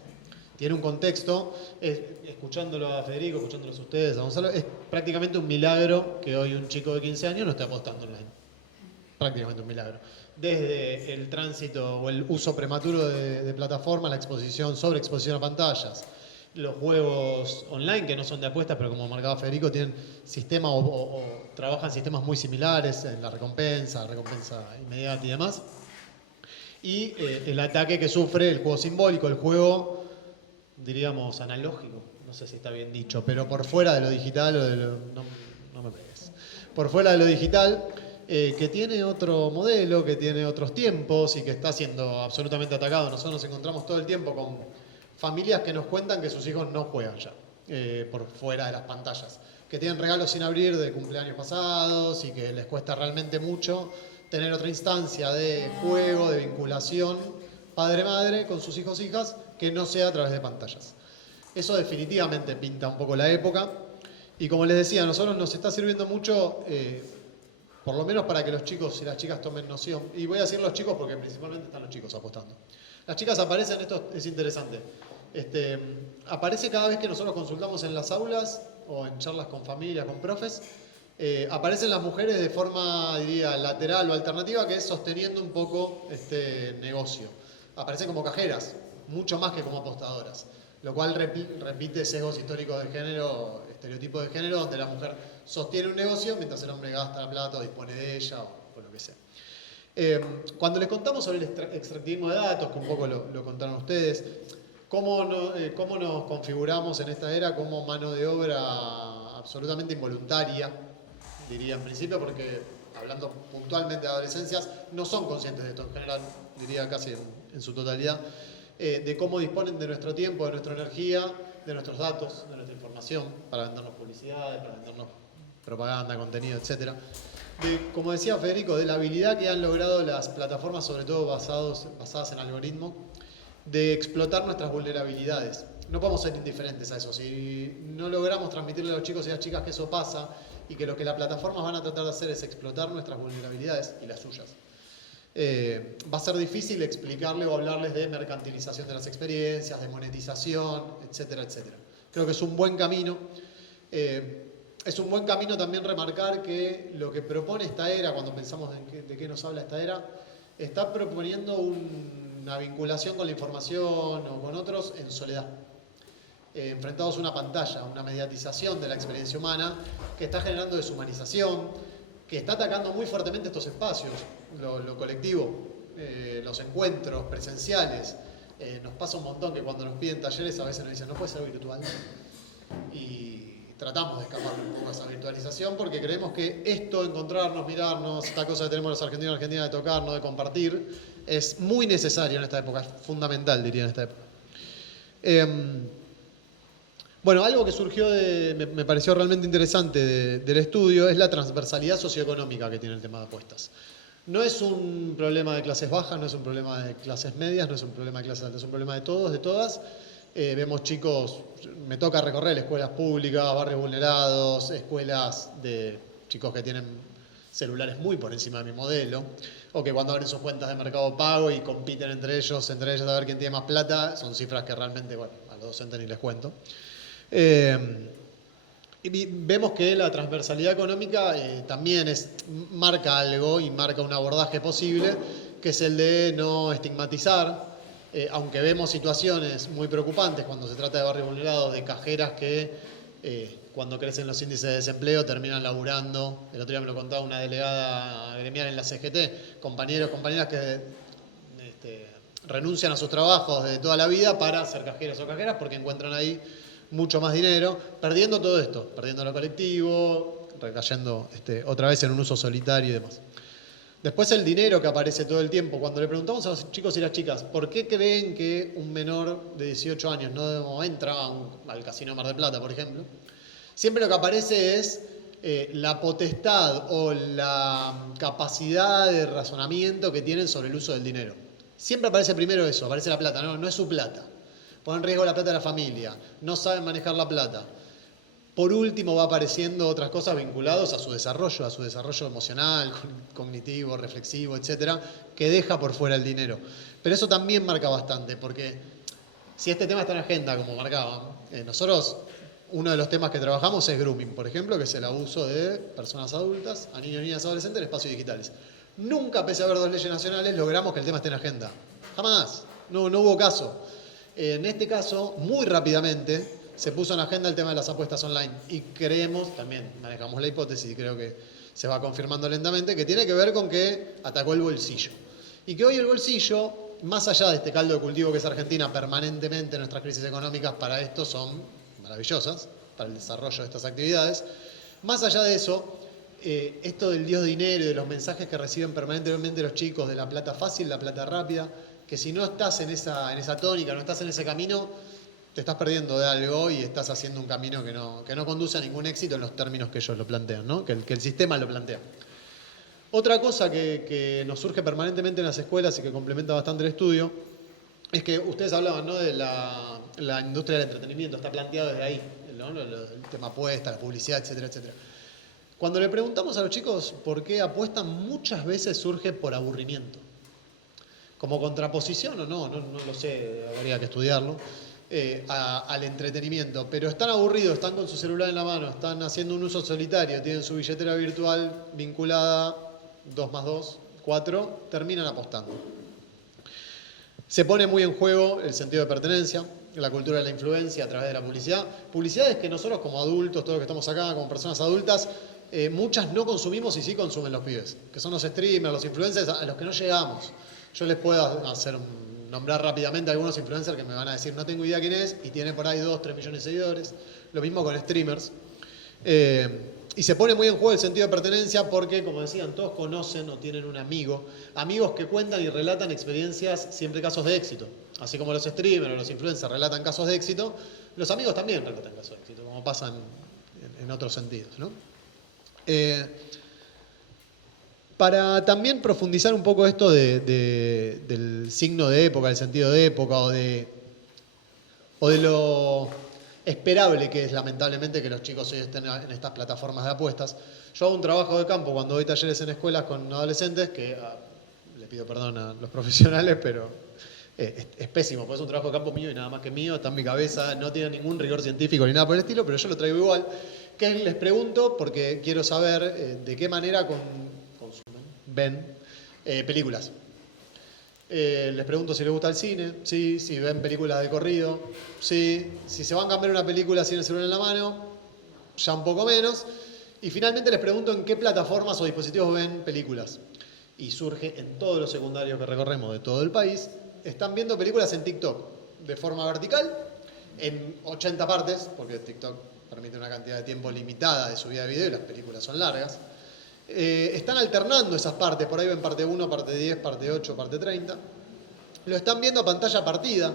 Tiene un contexto, escuchándolo a Federico, escuchándolos a ustedes, a Gonzalo, es prácticamente un milagro que hoy un chico de 15 años no esté apostando online. Prácticamente un milagro. Desde el tránsito o el uso prematuro de plataformas, la sobreexposición a pantallas, los juegos online que no son de apuestas, pero como marcaba Federico, tienen sistemas o trabajan sistemas muy similares en la recompensa inmediata y demás. Y el ataque que sufre el juego simbólico, el juego, diríamos, analógico, no sé si está bien dicho, pero por fuera de lo digital o de lo... No me pegues. Por fuera de lo digital... que tiene otro modelo, que tiene otros tiempos y que está siendo absolutamente atacado. Nosotros nos encontramos todo el tiempo con familias que nos cuentan que sus hijos no juegan ya, por fuera de las pantallas, que tienen regalos sin abrir de cumpleaños pasados y que les cuesta realmente mucho tener otra instancia de juego, de vinculación padre-madre con sus hijos e hijas que no sea a través de pantallas. Eso definitivamente pinta un poco la época y, como les decía, a nosotros nos está sirviendo mucho... por lo menos para que los chicos y las chicas tomen noción. Y voy a decir los chicos porque principalmente están los chicos apostando. Las chicas aparecen, esto es interesante, aparece cada vez que nosotros consultamos en las aulas o en charlas con familias, con profes, aparecen las mujeres de forma, diría, lateral o alternativa, que es sosteniendo un poco este negocio. Aparecen como cajeras, mucho más que como apostadoras. Lo cual repite sesgos históricos de género, estereotipos de género, donde la mujer sostiene un negocio mientras el hombre gasta la plata o dispone de ella o lo que sea. Cuando les contamos sobre el extractivismo de datos, que un poco lo contaron ustedes, cómo nos configuramos en esta era como mano de obra absolutamente involuntaria, diría en principio, porque hablando puntualmente de adolescencias, no son conscientes de esto en general, diría casi en su totalidad, de cómo disponen de nuestro tiempo, de nuestra energía, de nuestros datos, de nuestra información, para vendernos publicidades, para vendernos propaganda, contenido, etc. Como decía Federico, de la habilidad que han logrado las plataformas, sobre todo basadas en algoritmos, de explotar nuestras vulnerabilidades. No podemos ser indiferentes a eso. Si no logramos transmitirle a los chicos y a las chicas que eso pasa y que lo que las plataformas van a tratar de hacer es explotar nuestras vulnerabilidades y las suyas, va a ser difícil explicarle o hablarles de mercantilización de las experiencias, de monetización, etcétera, etcétera. Creo que es un buen camino. Es un buen camino también remarcar que lo que propone esta era, cuando pensamos de qué nos habla esta era, está proponiendo una vinculación con la información o con otros en soledad. Enfrentados a una pantalla, una mediatización de la experiencia humana que está generando deshumanización, que está atacando muy fuertemente estos espacios, lo colectivo, los encuentros presenciales. Nos pasa un montón que cuando nos piden talleres a veces nos dicen no puede ser virtual. Y tratamos de escapar un poco a esa virtualización porque creemos que esto, encontrarnos, mirarnos, esta cosa que tenemos los argentinos y argentinas de tocarnos, de compartir, es muy necesario en esta época, es fundamental, diría, en esta época. Bueno, algo que surgió, me pareció realmente interesante del estudio, es la transversalidad socioeconómica que tiene el tema de apuestas. No es un problema de clases bajas, no es un problema de clases medias, no es un problema de clases altas, es un problema de todos, de todas. Vemos chicos, me toca recorrer escuelas públicas, barrios vulnerados, escuelas de chicos que tienen celulares muy por encima de mi modelo, o que cuando abren sus cuentas de Mercado Pago y compiten entre ellos a ver quién tiene más plata, son cifras que realmente, bueno, a los docentes ni les cuento. Y vemos que la transversalidad económica también marca algo y marca un abordaje posible, que es el de no estigmatizar, aunque vemos situaciones muy preocupantes cuando se trata de barrios vulnerados, de cajeras que cuando crecen los índices de desempleo terminan laburando. El otro día me lo contaba una delegada gremial en la CGT, compañeros, compañeras que renuncian a sus trabajos de toda la vida para ser cajeros o cajeras porque encuentran ahí mucho más dinero, perdiendo todo esto, perdiendo lo colectivo, recayendo otra vez en un uso solitario y demás. Después el dinero que aparece todo el tiempo. Cuando le preguntamos a los chicos y las chicas, ¿por qué creen que un menor de 18 años no entra al Casino Mar del Plata, por ejemplo? Siempre lo que aparece es la potestad o la capacidad de razonamiento que tienen sobre el uso del dinero. Siempre aparece primero eso, aparece la plata. No es su plata. Ponen en riesgo la plata de la familia. No saben manejar la plata. Por último va apareciendo otras cosas vinculadas a su desarrollo emocional, cognitivo, reflexivo, etcétera, que deja por fuera el dinero. Pero eso también marca bastante, porque si este tema está en agenda, como marcaba, nosotros, uno de los temas que trabajamos es grooming, por ejemplo, que es el abuso de personas adultas, a niños, niñas, adolescentes en espacios digitales. Nunca, pese a haber 2 leyes nacionales, logramos que el tema esté en agenda. Jamás. No hubo caso. En este caso, muy rápidamente, se puso en agenda el tema de las apuestas online y creemos, también manejamos la hipótesis y creo que se va confirmando lentamente, que tiene que ver con que atacó el bolsillo. Y que hoy el bolsillo, más allá de este caldo de cultivo que es Argentina, permanentemente nuestras crisis económicas para esto son maravillosas, para el desarrollo de estas actividades. Más allá de eso, esto del dios dinero y de los mensajes que reciben permanentemente los chicos de la plata fácil, la plata rápida, que si no estás en esa tónica, no estás en ese camino, te estás perdiendo de algo y estás haciendo un camino que no conduce a ningún éxito en los términos que ellos lo plantean, ¿no? que el sistema lo plantea. Otra cosa que nos surge permanentemente en las escuelas y que complementa bastante el estudio es que ustedes hablaban, ¿no?, de la industria del entretenimiento, está planteado desde ahí, ¿no? El tema apuesta, la publicidad, etcétera, etcétera. Cuando le preguntamos a los chicos por qué apuestan, muchas veces surge por aburrimiento. Como contraposición o no lo sé, habría que estudiarlo. Al entretenimiento, pero están aburridos, están con su celular en la mano, están haciendo un uso solitario, tienen su billetera virtual vinculada 2 más 2, 4, terminan apostando. Se pone muy en juego el sentido de pertenencia, la cultura de la influencia a través de la publicidad. Publicidades que nosotros como adultos, todos los que estamos acá, como personas adultas, muchas no consumimos y sí consumen los pibes, que son los streamers, los influencers a los que no llegamos. Yo les puedo nombrar rápidamente a algunos influencers que me van a decir no tengo idea quién es y tiene por ahí 2, 3 millones de seguidores. Lo mismo con streamers. Y se pone muy en juego el sentido de pertenencia porque, como decían, todos conocen o tienen un amigo. Amigos que cuentan y relatan experiencias, siempre casos de éxito. Así como los streamers o los influencers relatan casos de éxito, los amigos también relatan casos de éxito, como pasa en otros sentidos, ¿no? Para también profundizar un poco esto del signo de época, del sentido de época o de lo esperable que es lamentablemente que los chicos hoy estén en estas plataformas de apuestas. Yo hago un trabajo de campo cuando doy talleres en escuelas con adolescentes, que le pido perdón a los profesionales, pero es pésimo, porque es un trabajo de campo mío y nada más que mío, está en mi cabeza, no tiene ningún rigor científico ni nada por el estilo, pero yo lo traigo igual, que les pregunto porque quiero saber de qué manera ven películas. Les pregunto si les gusta el cine, sí, si ven películas de corrido, sí, si se van a ver una película sin el celular en la mano, ya un poco menos. Y finalmente les pregunto en qué plataformas o dispositivos ven películas. Y surge en todos los secundarios que recorremos de todo el país, están viendo películas en TikTok de forma vertical, en 80 partes, porque TikTok permite una cantidad de tiempo limitada de subida de video y las películas son largas. Están alternando esas partes, por ahí ven parte 1, parte 10, parte 8, parte 30. Lo están viendo a pantalla partida.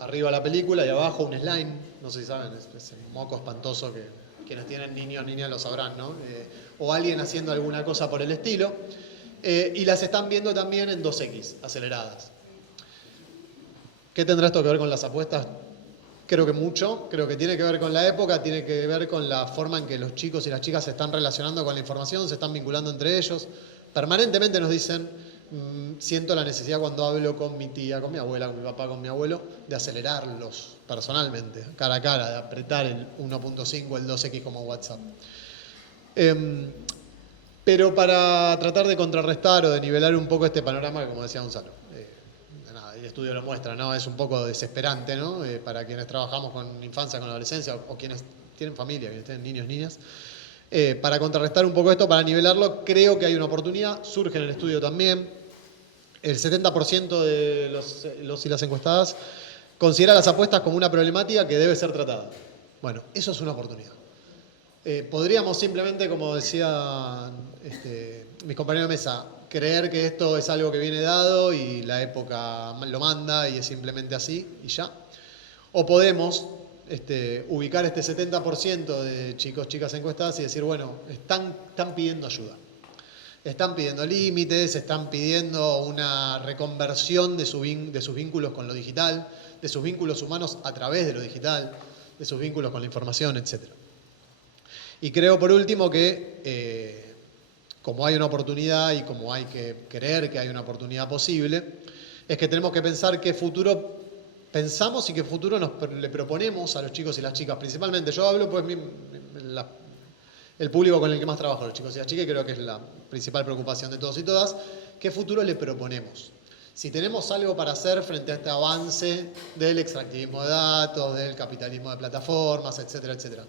Arriba la película y abajo un slime. No sé si saben, es el moco espantoso que quienes tienen niños, niñas lo sabrán, ¿no? O alguien haciendo alguna cosa por el estilo. Y las están viendo también en 2X, aceleradas. ¿Qué tendrá esto que ver con las apuestas? Creo que mucho, creo que tiene que ver con la época, tiene que ver con la forma en que los chicos y las chicas se están relacionando con la información, se están vinculando entre ellos. Permanentemente nos dicen, siento la necesidad cuando hablo con mi tía, con mi abuela, con mi papá, con mi abuelo, de acelerarlos personalmente, cara a cara, de apretar el 1.5, el 2X como WhatsApp. Pero para tratar de contrarrestar o de nivelar un poco este panorama, como decía Gonzalo, el estudio lo muestra, ¿no? Es un poco desesperante, ¿no? Para quienes trabajamos con infancia, con adolescencia, o quienes tienen familia, quienes tienen niños, niñas. Para contrarrestar un poco esto, para nivelarlo, creo que hay una oportunidad. Surge en el estudio también. El 70% de los y las encuestadas considera las apuestas como una problemática que debe ser tratada. Bueno, eso es una oportunidad. Podríamos simplemente, como decía mis compañeros de mesa, creer que esto es algo que viene dado y la época lo manda y es simplemente así y ya. O podemos ubicar este 70% de chicos, chicas encuestadas y decir, bueno, están pidiendo ayuda. Están pidiendo límites, están pidiendo una reconversión de sus vínculos con lo digital, de sus vínculos humanos a través de lo digital, de sus vínculos con la información, etc. Y creo, por último, que como hay una oportunidad y como hay que creer que hay una oportunidad posible, es que tenemos que pensar qué futuro pensamos y qué futuro le proponemos a los chicos y las chicas. Principalmente, yo hablo, pues, el público con el que más trabajo, los chicos y las chicas, y creo que es la principal preocupación de todos y todas, ¿qué futuro le proponemos? Si tenemos algo para hacer frente a este avance del extractivismo de datos, del capitalismo de plataformas, etcétera, etcétera.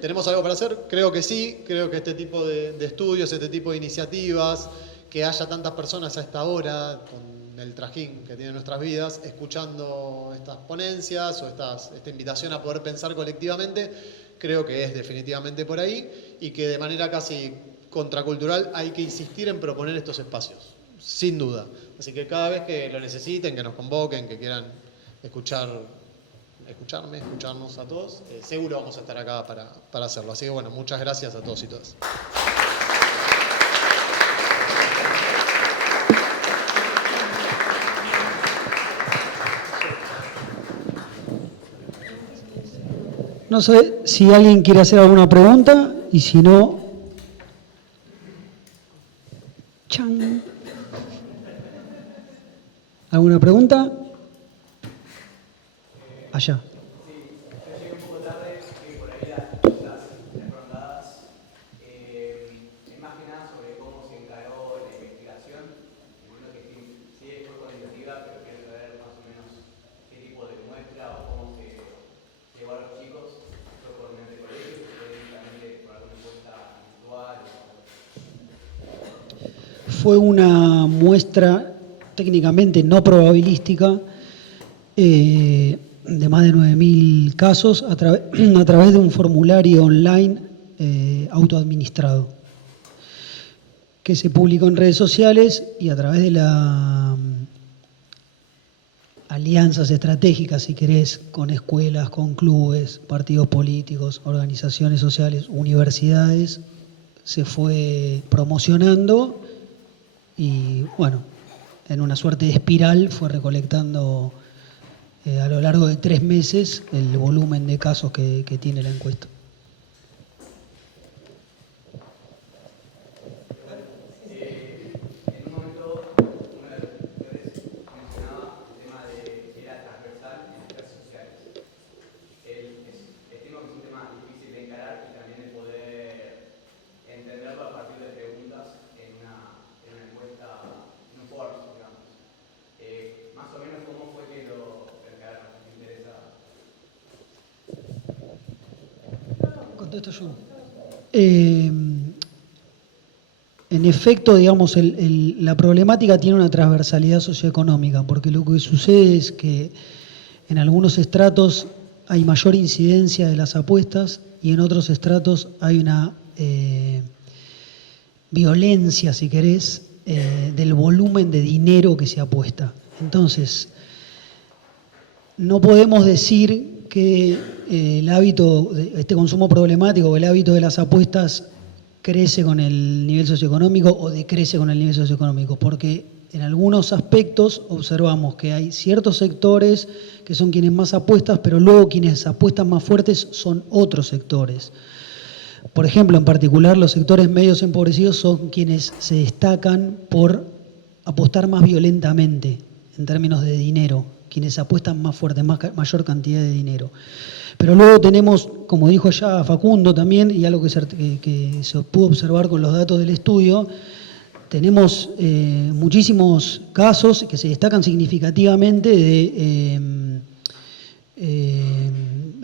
¿Tenemos algo para hacer? Creo que sí, creo que este tipo de estudios, este tipo de iniciativas, que haya tantas personas a esta hora, con el trajín que tienen nuestras vidas, escuchando estas ponencias o esta invitación a poder pensar colectivamente, creo que es definitivamente por ahí y que de manera casi contracultural hay que insistir en proponer estos espacios, sin duda. Así que cada vez que lo necesiten, que nos convoquen, que quieran escucharnos a todos, seguro vamos a estar acá para hacerlo. Así que bueno, muchas gracias a todos y todas. No sé si alguien quiere hacer alguna pregunta y si no... ¡Chan! ¿Alguna pregunta? Allá. Fue una muestra técnicamente no probabilística de más de 9.000 casos a través de un formulario online autoadministrado que se publicó en redes sociales y a través de las alianzas estratégicas, si querés, con escuelas, con clubes, partidos políticos, organizaciones sociales, universidades, se fue promocionando. Y bueno, en una suerte de espiral fue recolectando a lo largo de 3 meses el volumen de casos que tiene la encuesta. En un momento, uno de los doctores mencionaba el tema de que era transversal en las redes sociales. Estimo que es un tema difícil de encarar y también de poder entenderlo a partir de preguntas en una encuesta, en un foro, digamos. Más o menos, ¿cómo fue que lo encararon? Me interesa. Contesto yo. En efecto, digamos, la problemática tiene una transversalidad socioeconómica, porque lo que sucede es que en algunos estratos hay mayor incidencia de las apuestas y en otros estratos hay una violencia, si querés, del volumen de dinero que se apuesta. Entonces, no podemos decir que el hábito, este consumo problemático o el hábito de las apuestas crece con el nivel socioeconómico o decrece con el nivel socioeconómico, porque en algunos aspectos observamos que hay ciertos sectores que son quienes más apuestan, pero luego quienes apuestan más fuertes son otros sectores. Por ejemplo, en particular, los sectores medios empobrecidos son quienes se destacan por apostar más violentamente en términos de dinero, quienes apuestan más fuerte, mayor cantidad de dinero. Pero luego tenemos, como dijo ya Facundo también, y algo que se pudo observar con los datos del estudio, tenemos muchísimos casos que se destacan significativamente de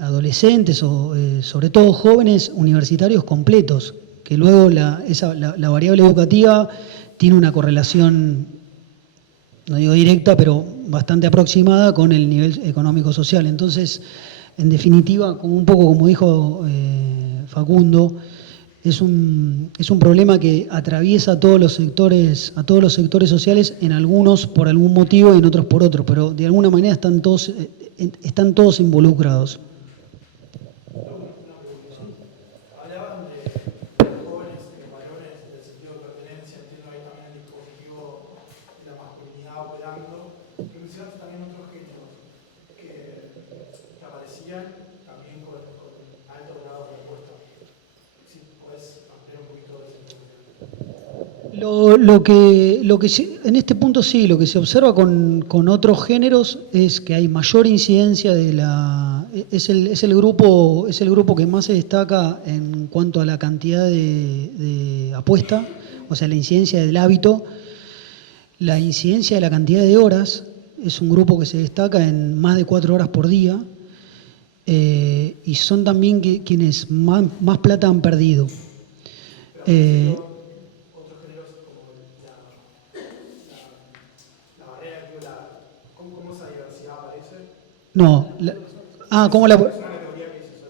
adolescentes o sobre todo jóvenes universitarios completos, que luego la variable educativa tiene una correlación no digo directa, pero bastante aproximada con el nivel económico-social. Entonces, en definitiva, como un poco como dijo Facundo, es un problema que atraviesa a todos los sectores sociales, en algunos por algún motivo y en otros por otro, pero de alguna manera están todos involucrados. Hablaban de jóvenes, de los valores, del sentido de pertenencia, entiendo ahí también el dispositivo de la masculinidad operando, pero mencionaste también otros géneros que aparecían también con alto grado de respuesta. Si podés ampliar un poquito de ese En este punto sí, lo que se observa con otros géneros es que hay mayor incidencia es el grupo que más se destaca en cuanto a la cantidad de apuesta, o sea, la incidencia del hábito, la incidencia de la cantidad de horas, es un grupo que se destaca en más de 4 horas por día, y son también quienes más plata han perdido. otros géneros como la barrera de ¿cómo esa diversidad aparece? No,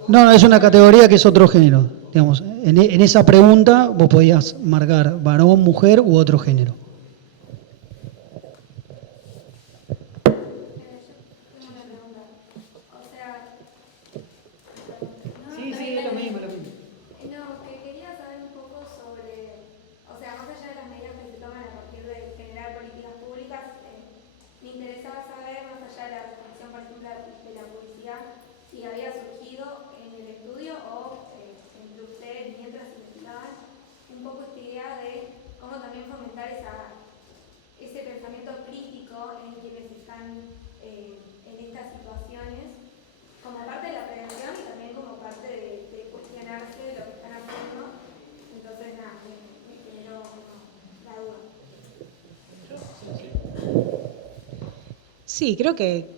no, es una categoría que es otro género. Digamos, en esa pregunta vos podías marcar varón, mujer u otro género. Tengo una pregunta. O sea, Sí, es lo mismo. no, que quería saber un poco sobre, o sea, más allá de las medidas que se toman a partir de generar políticas públicas, me interesaba saber, más allá de la reflexión, por ejemplo, de la publicidad, si había surgido en el estudio o entre ustedes, mientras investigaban, un poco esta idea de cómo también fomentar ese pensamiento crítico en quienes están en estas situaciones, como parte de la prevención y también como parte de cuestionarse lo que están haciendo. Entonces, nada, me generó la duda. Sí, creo que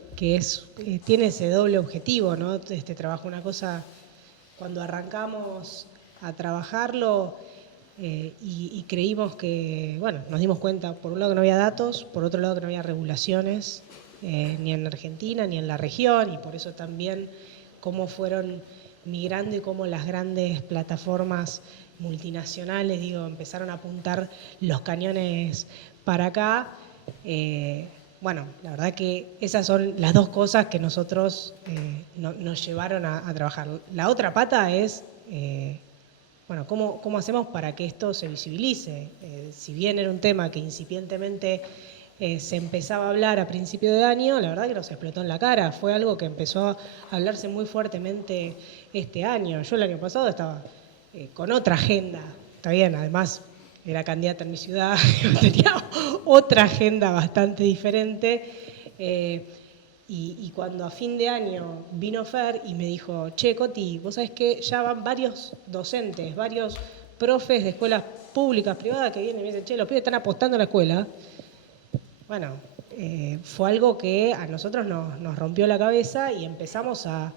tiene ese doble objetivo, ¿no? Este trabajo, una cosa, cuando arrancamos a trabajarlo y creímos que, bueno, nos dimos cuenta, por un lado que no había datos, por otro lado que no había regulaciones, ni en Argentina ni en la región, y por eso también cómo fueron migrando y cómo las grandes plataformas multinacionales, empezaron a apuntar los cañones para acá. Bueno, la verdad que esas son las dos cosas que nosotros nos llevaron a trabajar. La otra pata es, bueno, ¿cómo hacemos para que esto se visibilice? Si bien era un tema que incipientemente se empezaba a hablar a principio de año, la verdad que nos explotó en la cara. Fue algo que empezó a hablarse muy fuertemente este año. Yo el año pasado estaba con otra agenda, está bien, además era candidata en mi ciudad, tenía otra agenda bastante diferente. Y cuando a fin de año vino Fer y me dijo, che, Coti, vos sabés que ya van varios docentes, varios profes de escuelas públicas, privadas, que vienen y me dicen, che, los pibes están apostando a la escuela. Bueno, fue algo que a nosotros nos rompió la cabeza y empezamos a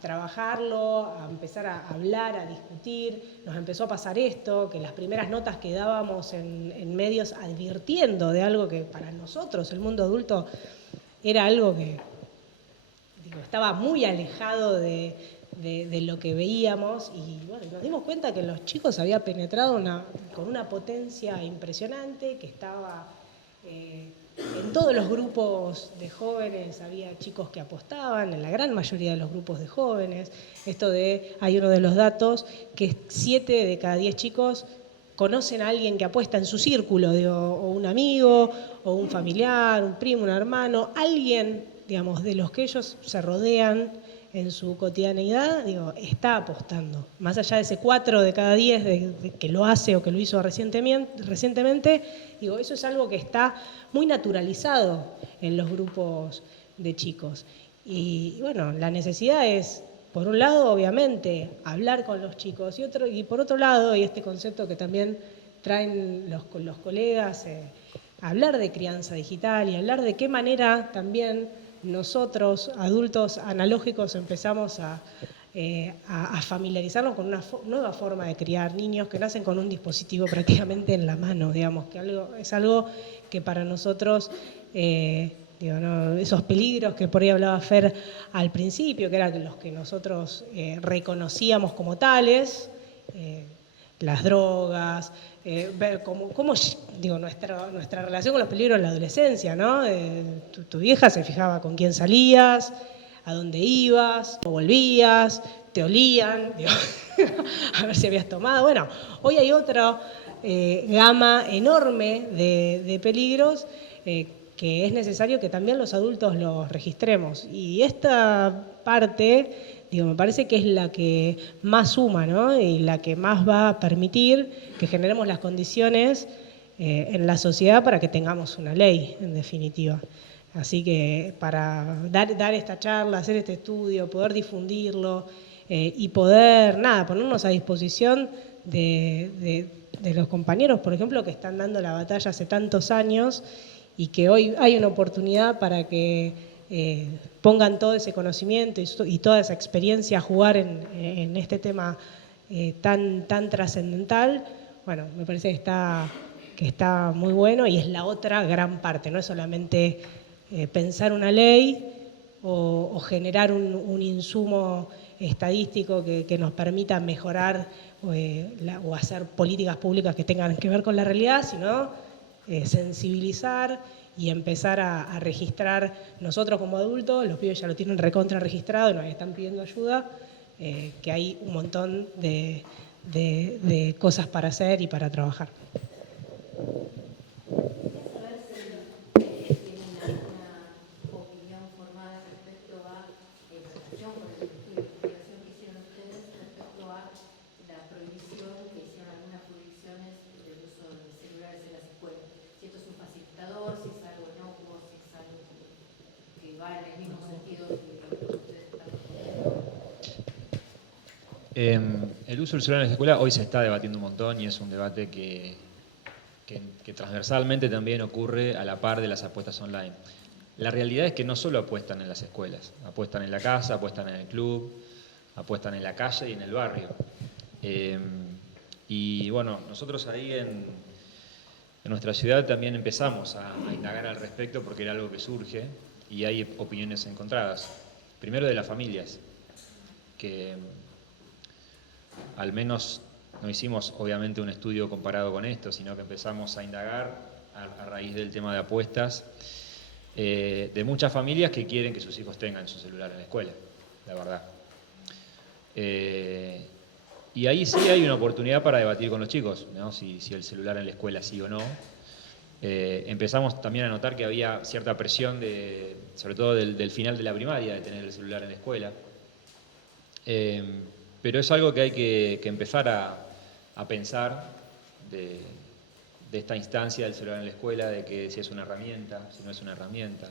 trabajarlo, a empezar a hablar, a discutir. Nos empezó a pasar esto, que las primeras notas que dábamos en medios advirtiendo de algo que para nosotros, el mundo adulto, era algo que estaba muy alejado de lo que veíamos, y bueno, nos dimos cuenta que en los chicos había penetrado con una potencia impresionante, que estaba en todos los grupos de jóvenes, había chicos que apostaban, en la gran mayoría de los grupos de jóvenes. Hay uno de los datos que 7 de cada 10 chicos conocen a alguien que apuesta en su círculo, o un amigo, o un familiar, un primo, un hermano, alguien, de los que ellos se rodean en su cotidianeidad, está apostando. Más allá de ese 4 de cada 10 de que lo hace o que lo hizo recientemente, eso es algo que está muy naturalizado en los grupos de chicos. Y bueno, la necesidad es, por un lado, obviamente, hablar con los chicos, y por otro lado, y este concepto que también traen los colegas, hablar de crianza digital y hablar de qué manera también nosotros, adultos analógicos, empezamos a a familiarizarnos con una nueva forma de criar niños que nacen con un dispositivo prácticamente en la mano, digamos, que es algo que para nosotros, esos peligros que por ahí hablaba Fer al principio, que eran los que nosotros reconocíamos como tales, las drogas, ver cómo nuestra relación con los peligros en la adolescencia, ¿no? Tu vieja se fijaba con quién salías, a dónde ibas, o volvías, te olían, a ver si habías tomado. Bueno, hoy hay otra gama enorme de peligros que es necesario que también los adultos los registremos. Y esta parte, me parece que es la que más suma, ¿no? Y la que más va a permitir que generemos las condiciones en la sociedad para que tengamos una ley, en definitiva. Así que para dar esta charla, hacer este estudio, poder difundirlo y poder, ponernos a disposición de los compañeros, por ejemplo, que están dando la batalla hace tantos años y que hoy hay una oportunidad para que pongan todo ese conocimiento y toda esa experiencia a jugar en este tema tan trascendental. Bueno, me parece que está muy bueno y es la otra gran parte, no es solamente pensar una ley o generar un insumo estadístico que nos permita mejorar o hacer políticas públicas que tengan que ver con la realidad, sino sensibilizar y empezar a registrar nosotros como adultos, los pibes ya lo tienen recontra registrado y nos están pidiendo ayuda, que hay un montón de cosas para hacer y para trabajar. El uso del celular en la escuela hoy se está debatiendo un montón y es un debate que transversalmente también ocurre a la par de las apuestas online. La realidad es que no solo apuestan en las escuelas, apuestan en la casa, apuestan en el club, apuestan en la calle y en el barrio. Y bueno, nosotros ahí en nuestra ciudad también empezamos a indagar al respecto porque era algo que surge y hay opiniones encontradas. Primero de las familias, que al menos no hicimos obviamente un estudio comparado con esto, sino que empezamos a indagar a raíz del tema de apuestas de muchas familias que quieren que sus hijos tengan su celular en la escuela, la verdad. Y ahí sí hay una oportunidad para debatir con los chicos, ¿no? Si el celular en la escuela sí o no. Empezamos también a notar que había cierta presión, sobre todo del final de la primaria, de tener el celular en la escuela. Pero es algo que hay que empezar a pensar de esta instancia del celular en la escuela, de que si es una herramienta, si no es una herramienta,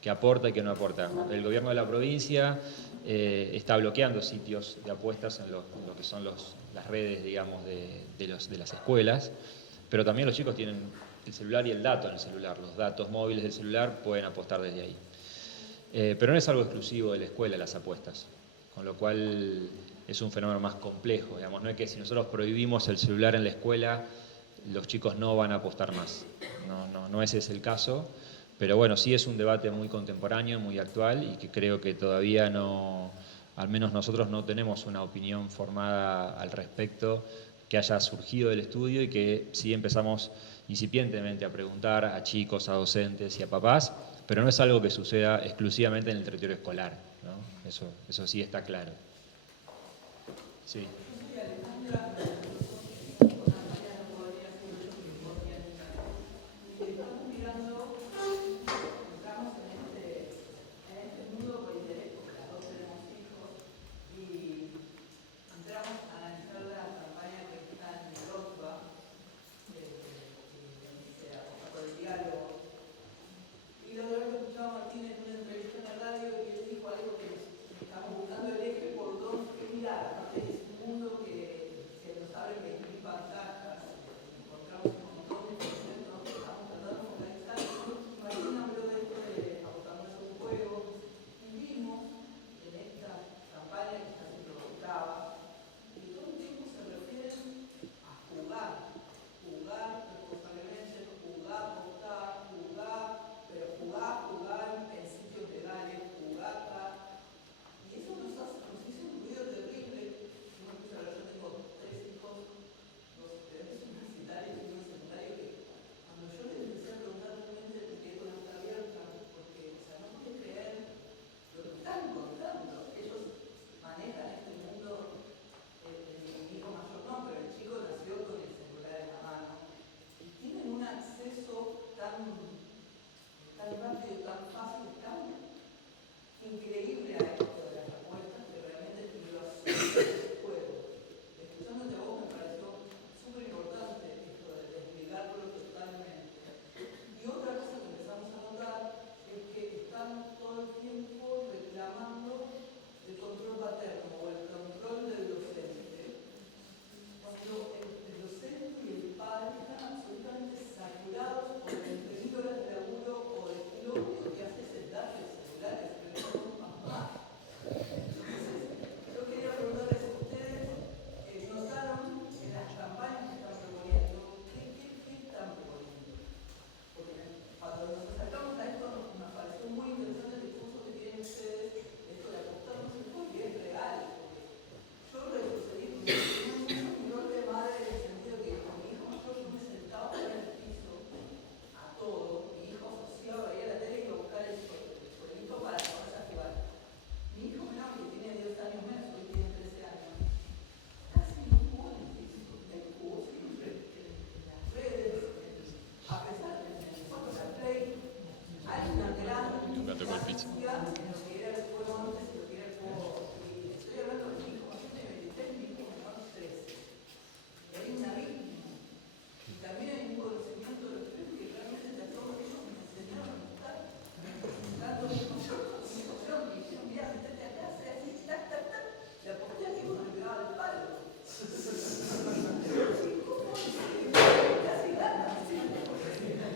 que aporta y que no aporta. El gobierno de la provincia está bloqueando sitios de apuestas en lo que son las redes, digamos, de las escuelas, pero también los chicos tienen el celular y el dato en el celular. Los datos móviles del celular pueden apostar desde ahí. Pero no es algo exclusivo de la escuela las apuestas, con lo cual es un fenómeno más complejo, digamos. No es que si nosotros prohibimos el celular en la escuela, los chicos no van a apostar más. No ese es el caso, pero bueno, sí es un debate muy contemporáneo, muy actual y que creo que todavía no, al menos nosotros no tenemos una opinión formada al respecto que haya surgido del estudio y que sí empezamos incipientemente a preguntar a chicos, a docentes y a papás, pero no es algo que suceda exclusivamente en el territorio escolar, ¿no? Eso sí está claro. Sí.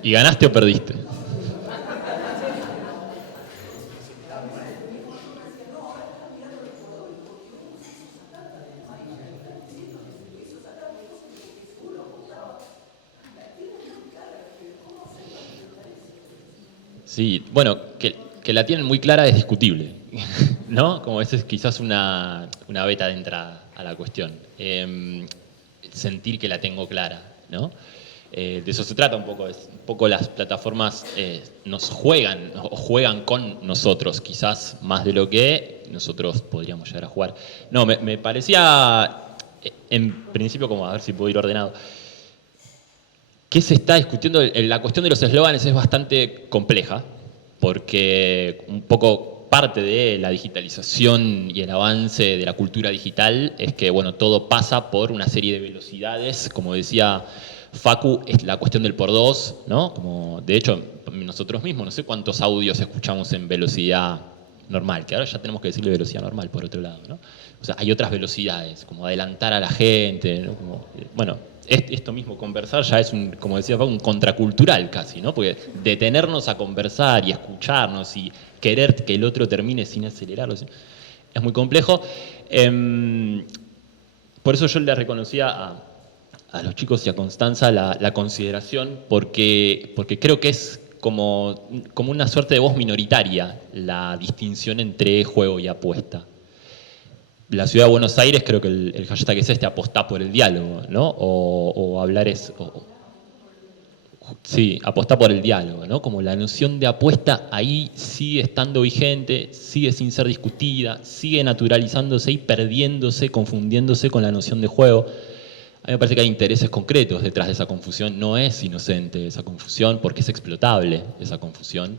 ¿Y ganaste o perdiste? Sí, bueno, que la tienen muy clara es discutible, ¿no? Como esa es quizás una beta de entrada a la cuestión. Sentir que la tengo clara, ¿no? De eso se trata un poco. Un poco las plataformas nos juegan o juegan con nosotros, quizás más de lo que nosotros podríamos llegar a jugar. No, me parecía, en principio, como a ver si puedo ir ordenado. ¿Qué se está discutiendo? La cuestión de los eslóganes es bastante compleja, porque un poco parte de la digitalización y el avance de la cultura digital es que, bueno, todo pasa por una serie de velocidades, como decía Facu, es la cuestión del por dos, ¿no? Como, de hecho, nosotros mismos, no sé cuántos audios escuchamos en velocidad normal, que ahora ya tenemos que decirle velocidad normal, por otro lado, ¿no? O sea, hay otras velocidades, como adelantar a la gente, ¿no? Como, bueno, esto mismo, conversar ya es, como decía Facu, un contracultural casi, ¿no? Porque detenernos a conversar y escucharnos y querer que el otro termine sin acelerarlo, es muy complejo. Por eso yo le reconocía a los chicos y a Constanza la consideración, porque creo que es como una suerte de voz minoritaria la distinción entre juego y apuesta. La ciudad de Buenos Aires, creo que el hashtag es apostá por el diálogo, ¿no? O hablar es... sí, apostá por el diálogo, ¿no? Como la noción de apuesta ahí sigue estando vigente, sigue sin ser discutida, sigue naturalizándose y perdiéndose, confundiéndose con la noción de juego. A mí me parece que hay intereses concretos detrás de esa confusión. No es inocente esa confusión porque es explotable esa confusión.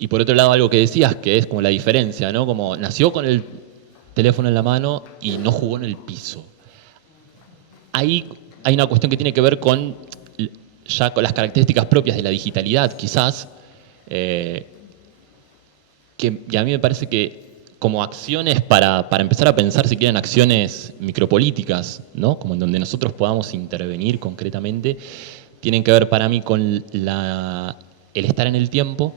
Y por otro lado, algo que decías, que es como la diferencia, ¿no? Como nació con el teléfono en la mano y no jugó en el piso. Ahí hay una cuestión que tiene que ver con las características propias de la digitalidad, quizás, y a mí me parece que como acciones para empezar a pensar, si quieren, acciones micropolíticas, ¿no? Como en donde nosotros podamos intervenir concretamente, tienen que ver para mí con el estar en el tiempo,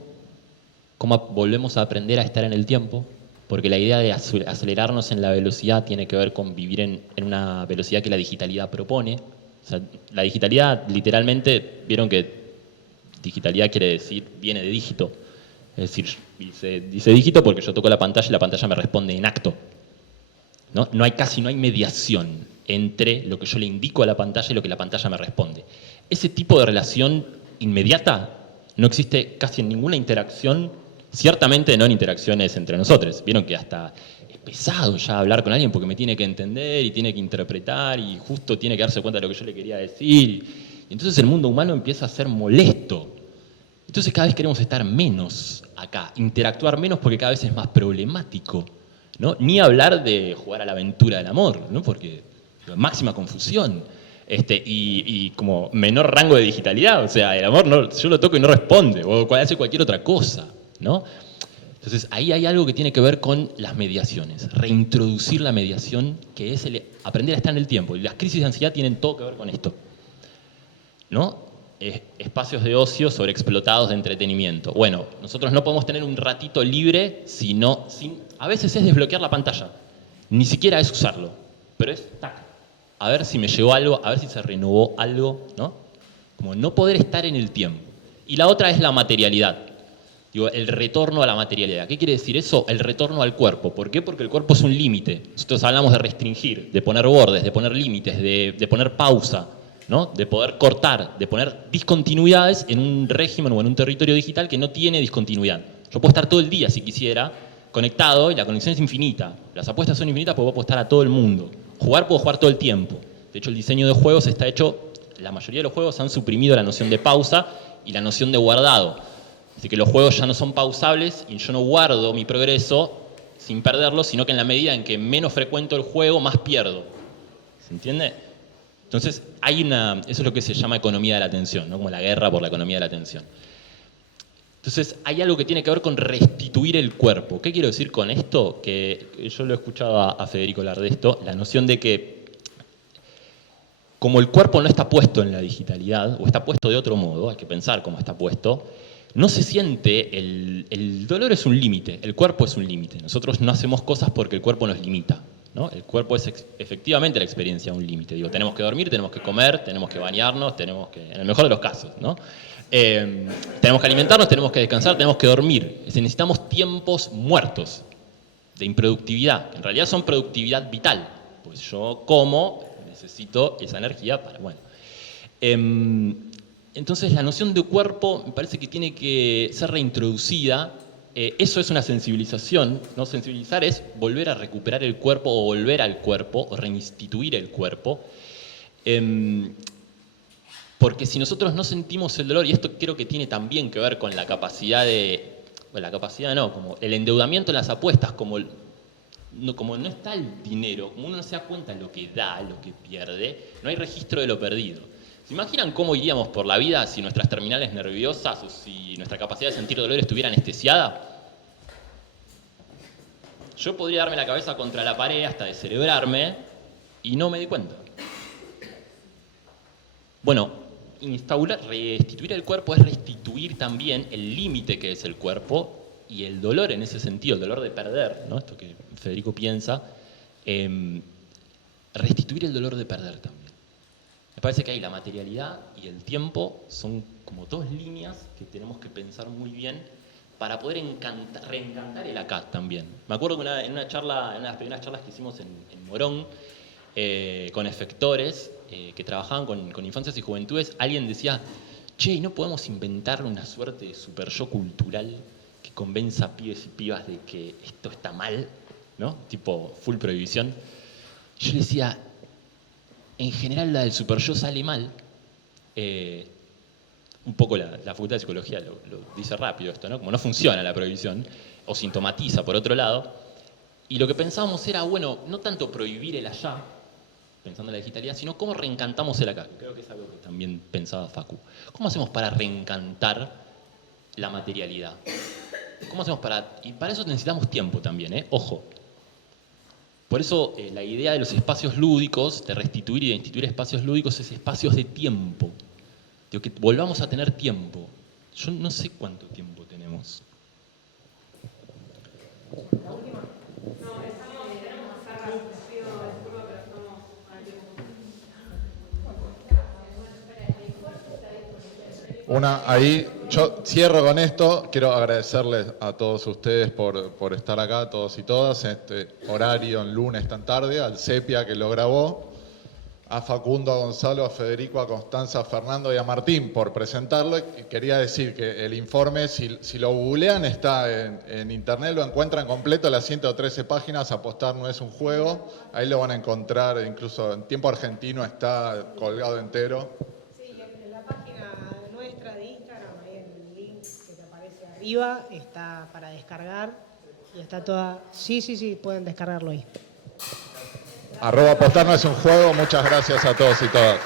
cómo volvemos a aprender a estar en el tiempo, porque la idea de acelerarnos en la velocidad tiene que ver con vivir en una velocidad que la digitalidad propone. O sea, la digitalidad, literalmente, vieron que digitalidad quiere decir, viene de dígito. Es decir, dice dígito porque yo toco la pantalla y la pantalla me responde en acto. ¿No? No hay mediación entre lo que yo le indico a la pantalla y lo que la pantalla me responde. Ese tipo de relación inmediata no existe casi en ninguna interacción, ciertamente no en interacciones entre nosotros. Vieron que hasta es pesado ya hablar con alguien porque me tiene que entender y tiene que interpretar y justo tiene que darse cuenta de lo que yo le quería decir. Y entonces el mundo humano empieza a ser molesto. Entonces cada vez queremos estar menos acá, interactuar menos porque cada vez es más problemático, ¿no? Ni hablar de jugar a la aventura del amor, ¿no? Porque máxima confusión. Y como menor rango de digitalidad, o sea, el amor yo lo toco y no responde, o hace cualquier otra cosa, ¿no? Entonces ahí hay algo que tiene que ver con las mediaciones, reintroducir la mediación, que es aprender a estar en el tiempo. Y las crisis de ansiedad tienen todo que ver con esto, ¿no? Espacios de ocio sobreexplotados de entretenimiento. Bueno, nosotros no podemos tener un ratito libre a veces es desbloquear la pantalla, ni siquiera es usarlo, pero es tac, a ver si me llegó algo, a ver si se renovó algo, ¿no? Como no poder estar en el tiempo. Y la otra es la materialidad. Digo, el retorno a la materialidad. ¿Qué quiere decir eso? El retorno al cuerpo. ¿Por qué? Porque el cuerpo es un límite. Nosotros hablamos de restringir, de poner bordes, de poner límites, de poner pausa, ¿no? De poder cortar, de poner discontinuidades en un régimen o en un territorio digital que no tiene discontinuidad. Yo puedo estar todo el día, si quisiera, conectado, y la conexión es infinita. Las apuestas son infinitas porque puedo apostar a todo el mundo. Puedo jugar todo el tiempo. De hecho, el diseño de juegos está hecho, la mayoría de los juegos han suprimido la noción de pausa y la noción de guardado. Así que los juegos ya no son pausables y yo no guardo mi progreso sin perderlo, sino que en la medida en que menos frecuento el juego, más pierdo. ¿Se entiende? Entonces, eso es lo que se llama economía de la atención, ¿no? Como la guerra por la economía de la atención. Entonces, hay algo que tiene que ver con restituir el cuerpo. ¿Qué quiero decir con esto? Que yo lo he escuchado a Federico hablar de esto, la noción de que como el cuerpo no está puesto en la digitalidad, o está puesto de otro modo, hay que pensar cómo está puesto, no se siente, el dolor es un límite, el cuerpo es un límite. Nosotros no hacemos cosas porque el cuerpo nos limita, ¿no? El cuerpo es efectivamente la experiencia un límite. Digo, tenemos que dormir, tenemos que comer, tenemos que bañarnos, tenemos que, en el mejor de los casos, ¿no? Tenemos que alimentarnos, tenemos que descansar, tenemos que dormir. Es decir, necesitamos tiempos muertos de improductividad, que en realidad son productividad vital. Pues yo como, necesito esa energía para, bueno. Entonces la noción de cuerpo me parece que tiene que ser reintroducida. Eso es una sensibilización, ¿no? Sensibilizar es volver a recuperar el cuerpo o volver al cuerpo o reinstituir el cuerpo. Porque si nosotros no sentimos el dolor, y esto creo que tiene también que ver con la capacidad de, bueno, la capacidad no, como el endeudamiento en las apuestas, como no está el dinero, como uno no se da cuenta de lo que da, lo que pierde, no hay registro de lo perdido. ¿Se imaginan cómo iríamos por la vida si nuestras terminales nerviosas o si nuestra capacidad de sentir dolor estuviera anestesiada? Yo podría darme la cabeza contra la pared hasta descerebrarme y no me di cuenta. Bueno, restituir el cuerpo es restituir también el límite que es el cuerpo y el dolor en ese sentido, el dolor de perder, ¿no? Esto que Federico piensa, restituir el dolor de perder también. Me parece que ahí la materialidad y el tiempo son como dos líneas que tenemos que pensar muy bien para poder reencantar el acá también. Me acuerdo que en una charla, en una de las primeras charlas que hicimos en Morón, con efectores que trabajaban con infancias y juventudes, alguien decía, che, ¿no podemos inventar una suerte de super yo cultural que convenza a pibes y pibas de que esto está mal, ¿no? Tipo full prohibición? Yo le decía, en general la del super yo sale mal. Un poco la Facultad de Psicología lo dice rápido esto, ¿no? Como no funciona la prohibición, o sintomatiza por otro lado. Y lo que pensábamos era, bueno, no tanto prohibir el allá, pensando en la digitalidad, sino cómo reencantamos el acá. Creo que es algo que también pensaba Facu. ¿Cómo hacemos para reencantar la materialidad? ¿Cómo hacemos y para eso necesitamos tiempo también, ojo. Por eso la idea de los espacios lúdicos, de restituir y de instituir espacios lúdicos, es espacios de tiempo. Digo, que volvamos a tener tiempo. Yo no sé cuánto tiempo tenemos. ¿La última? No, tenemos que cerrar. Pido disculpas, pero estamos al tiempo. Ahí yo cierro con esto. Quiero agradecerles a todos ustedes por estar acá, todos y todas, en este horario, en lunes tan tarde, al Sepia que lo grabó, a Facundo, a Gonzalo, a Federico, a Constanza, a Fernando y a Martín por presentarlo. Y quería decir que el informe, si lo googlean, está en internet, lo encuentran completo, las 113 páginas, Apostar no es un juego. Ahí lo van a encontrar, incluso en tiempo argentino está colgado entero. Sí, en la página nuestra de Instagram, ahí en el link que te aparece arriba, está para descargar y está toda... Sí, pueden descargarlo ahí. @apostar no es un juego. Muchas gracias a todos y todas.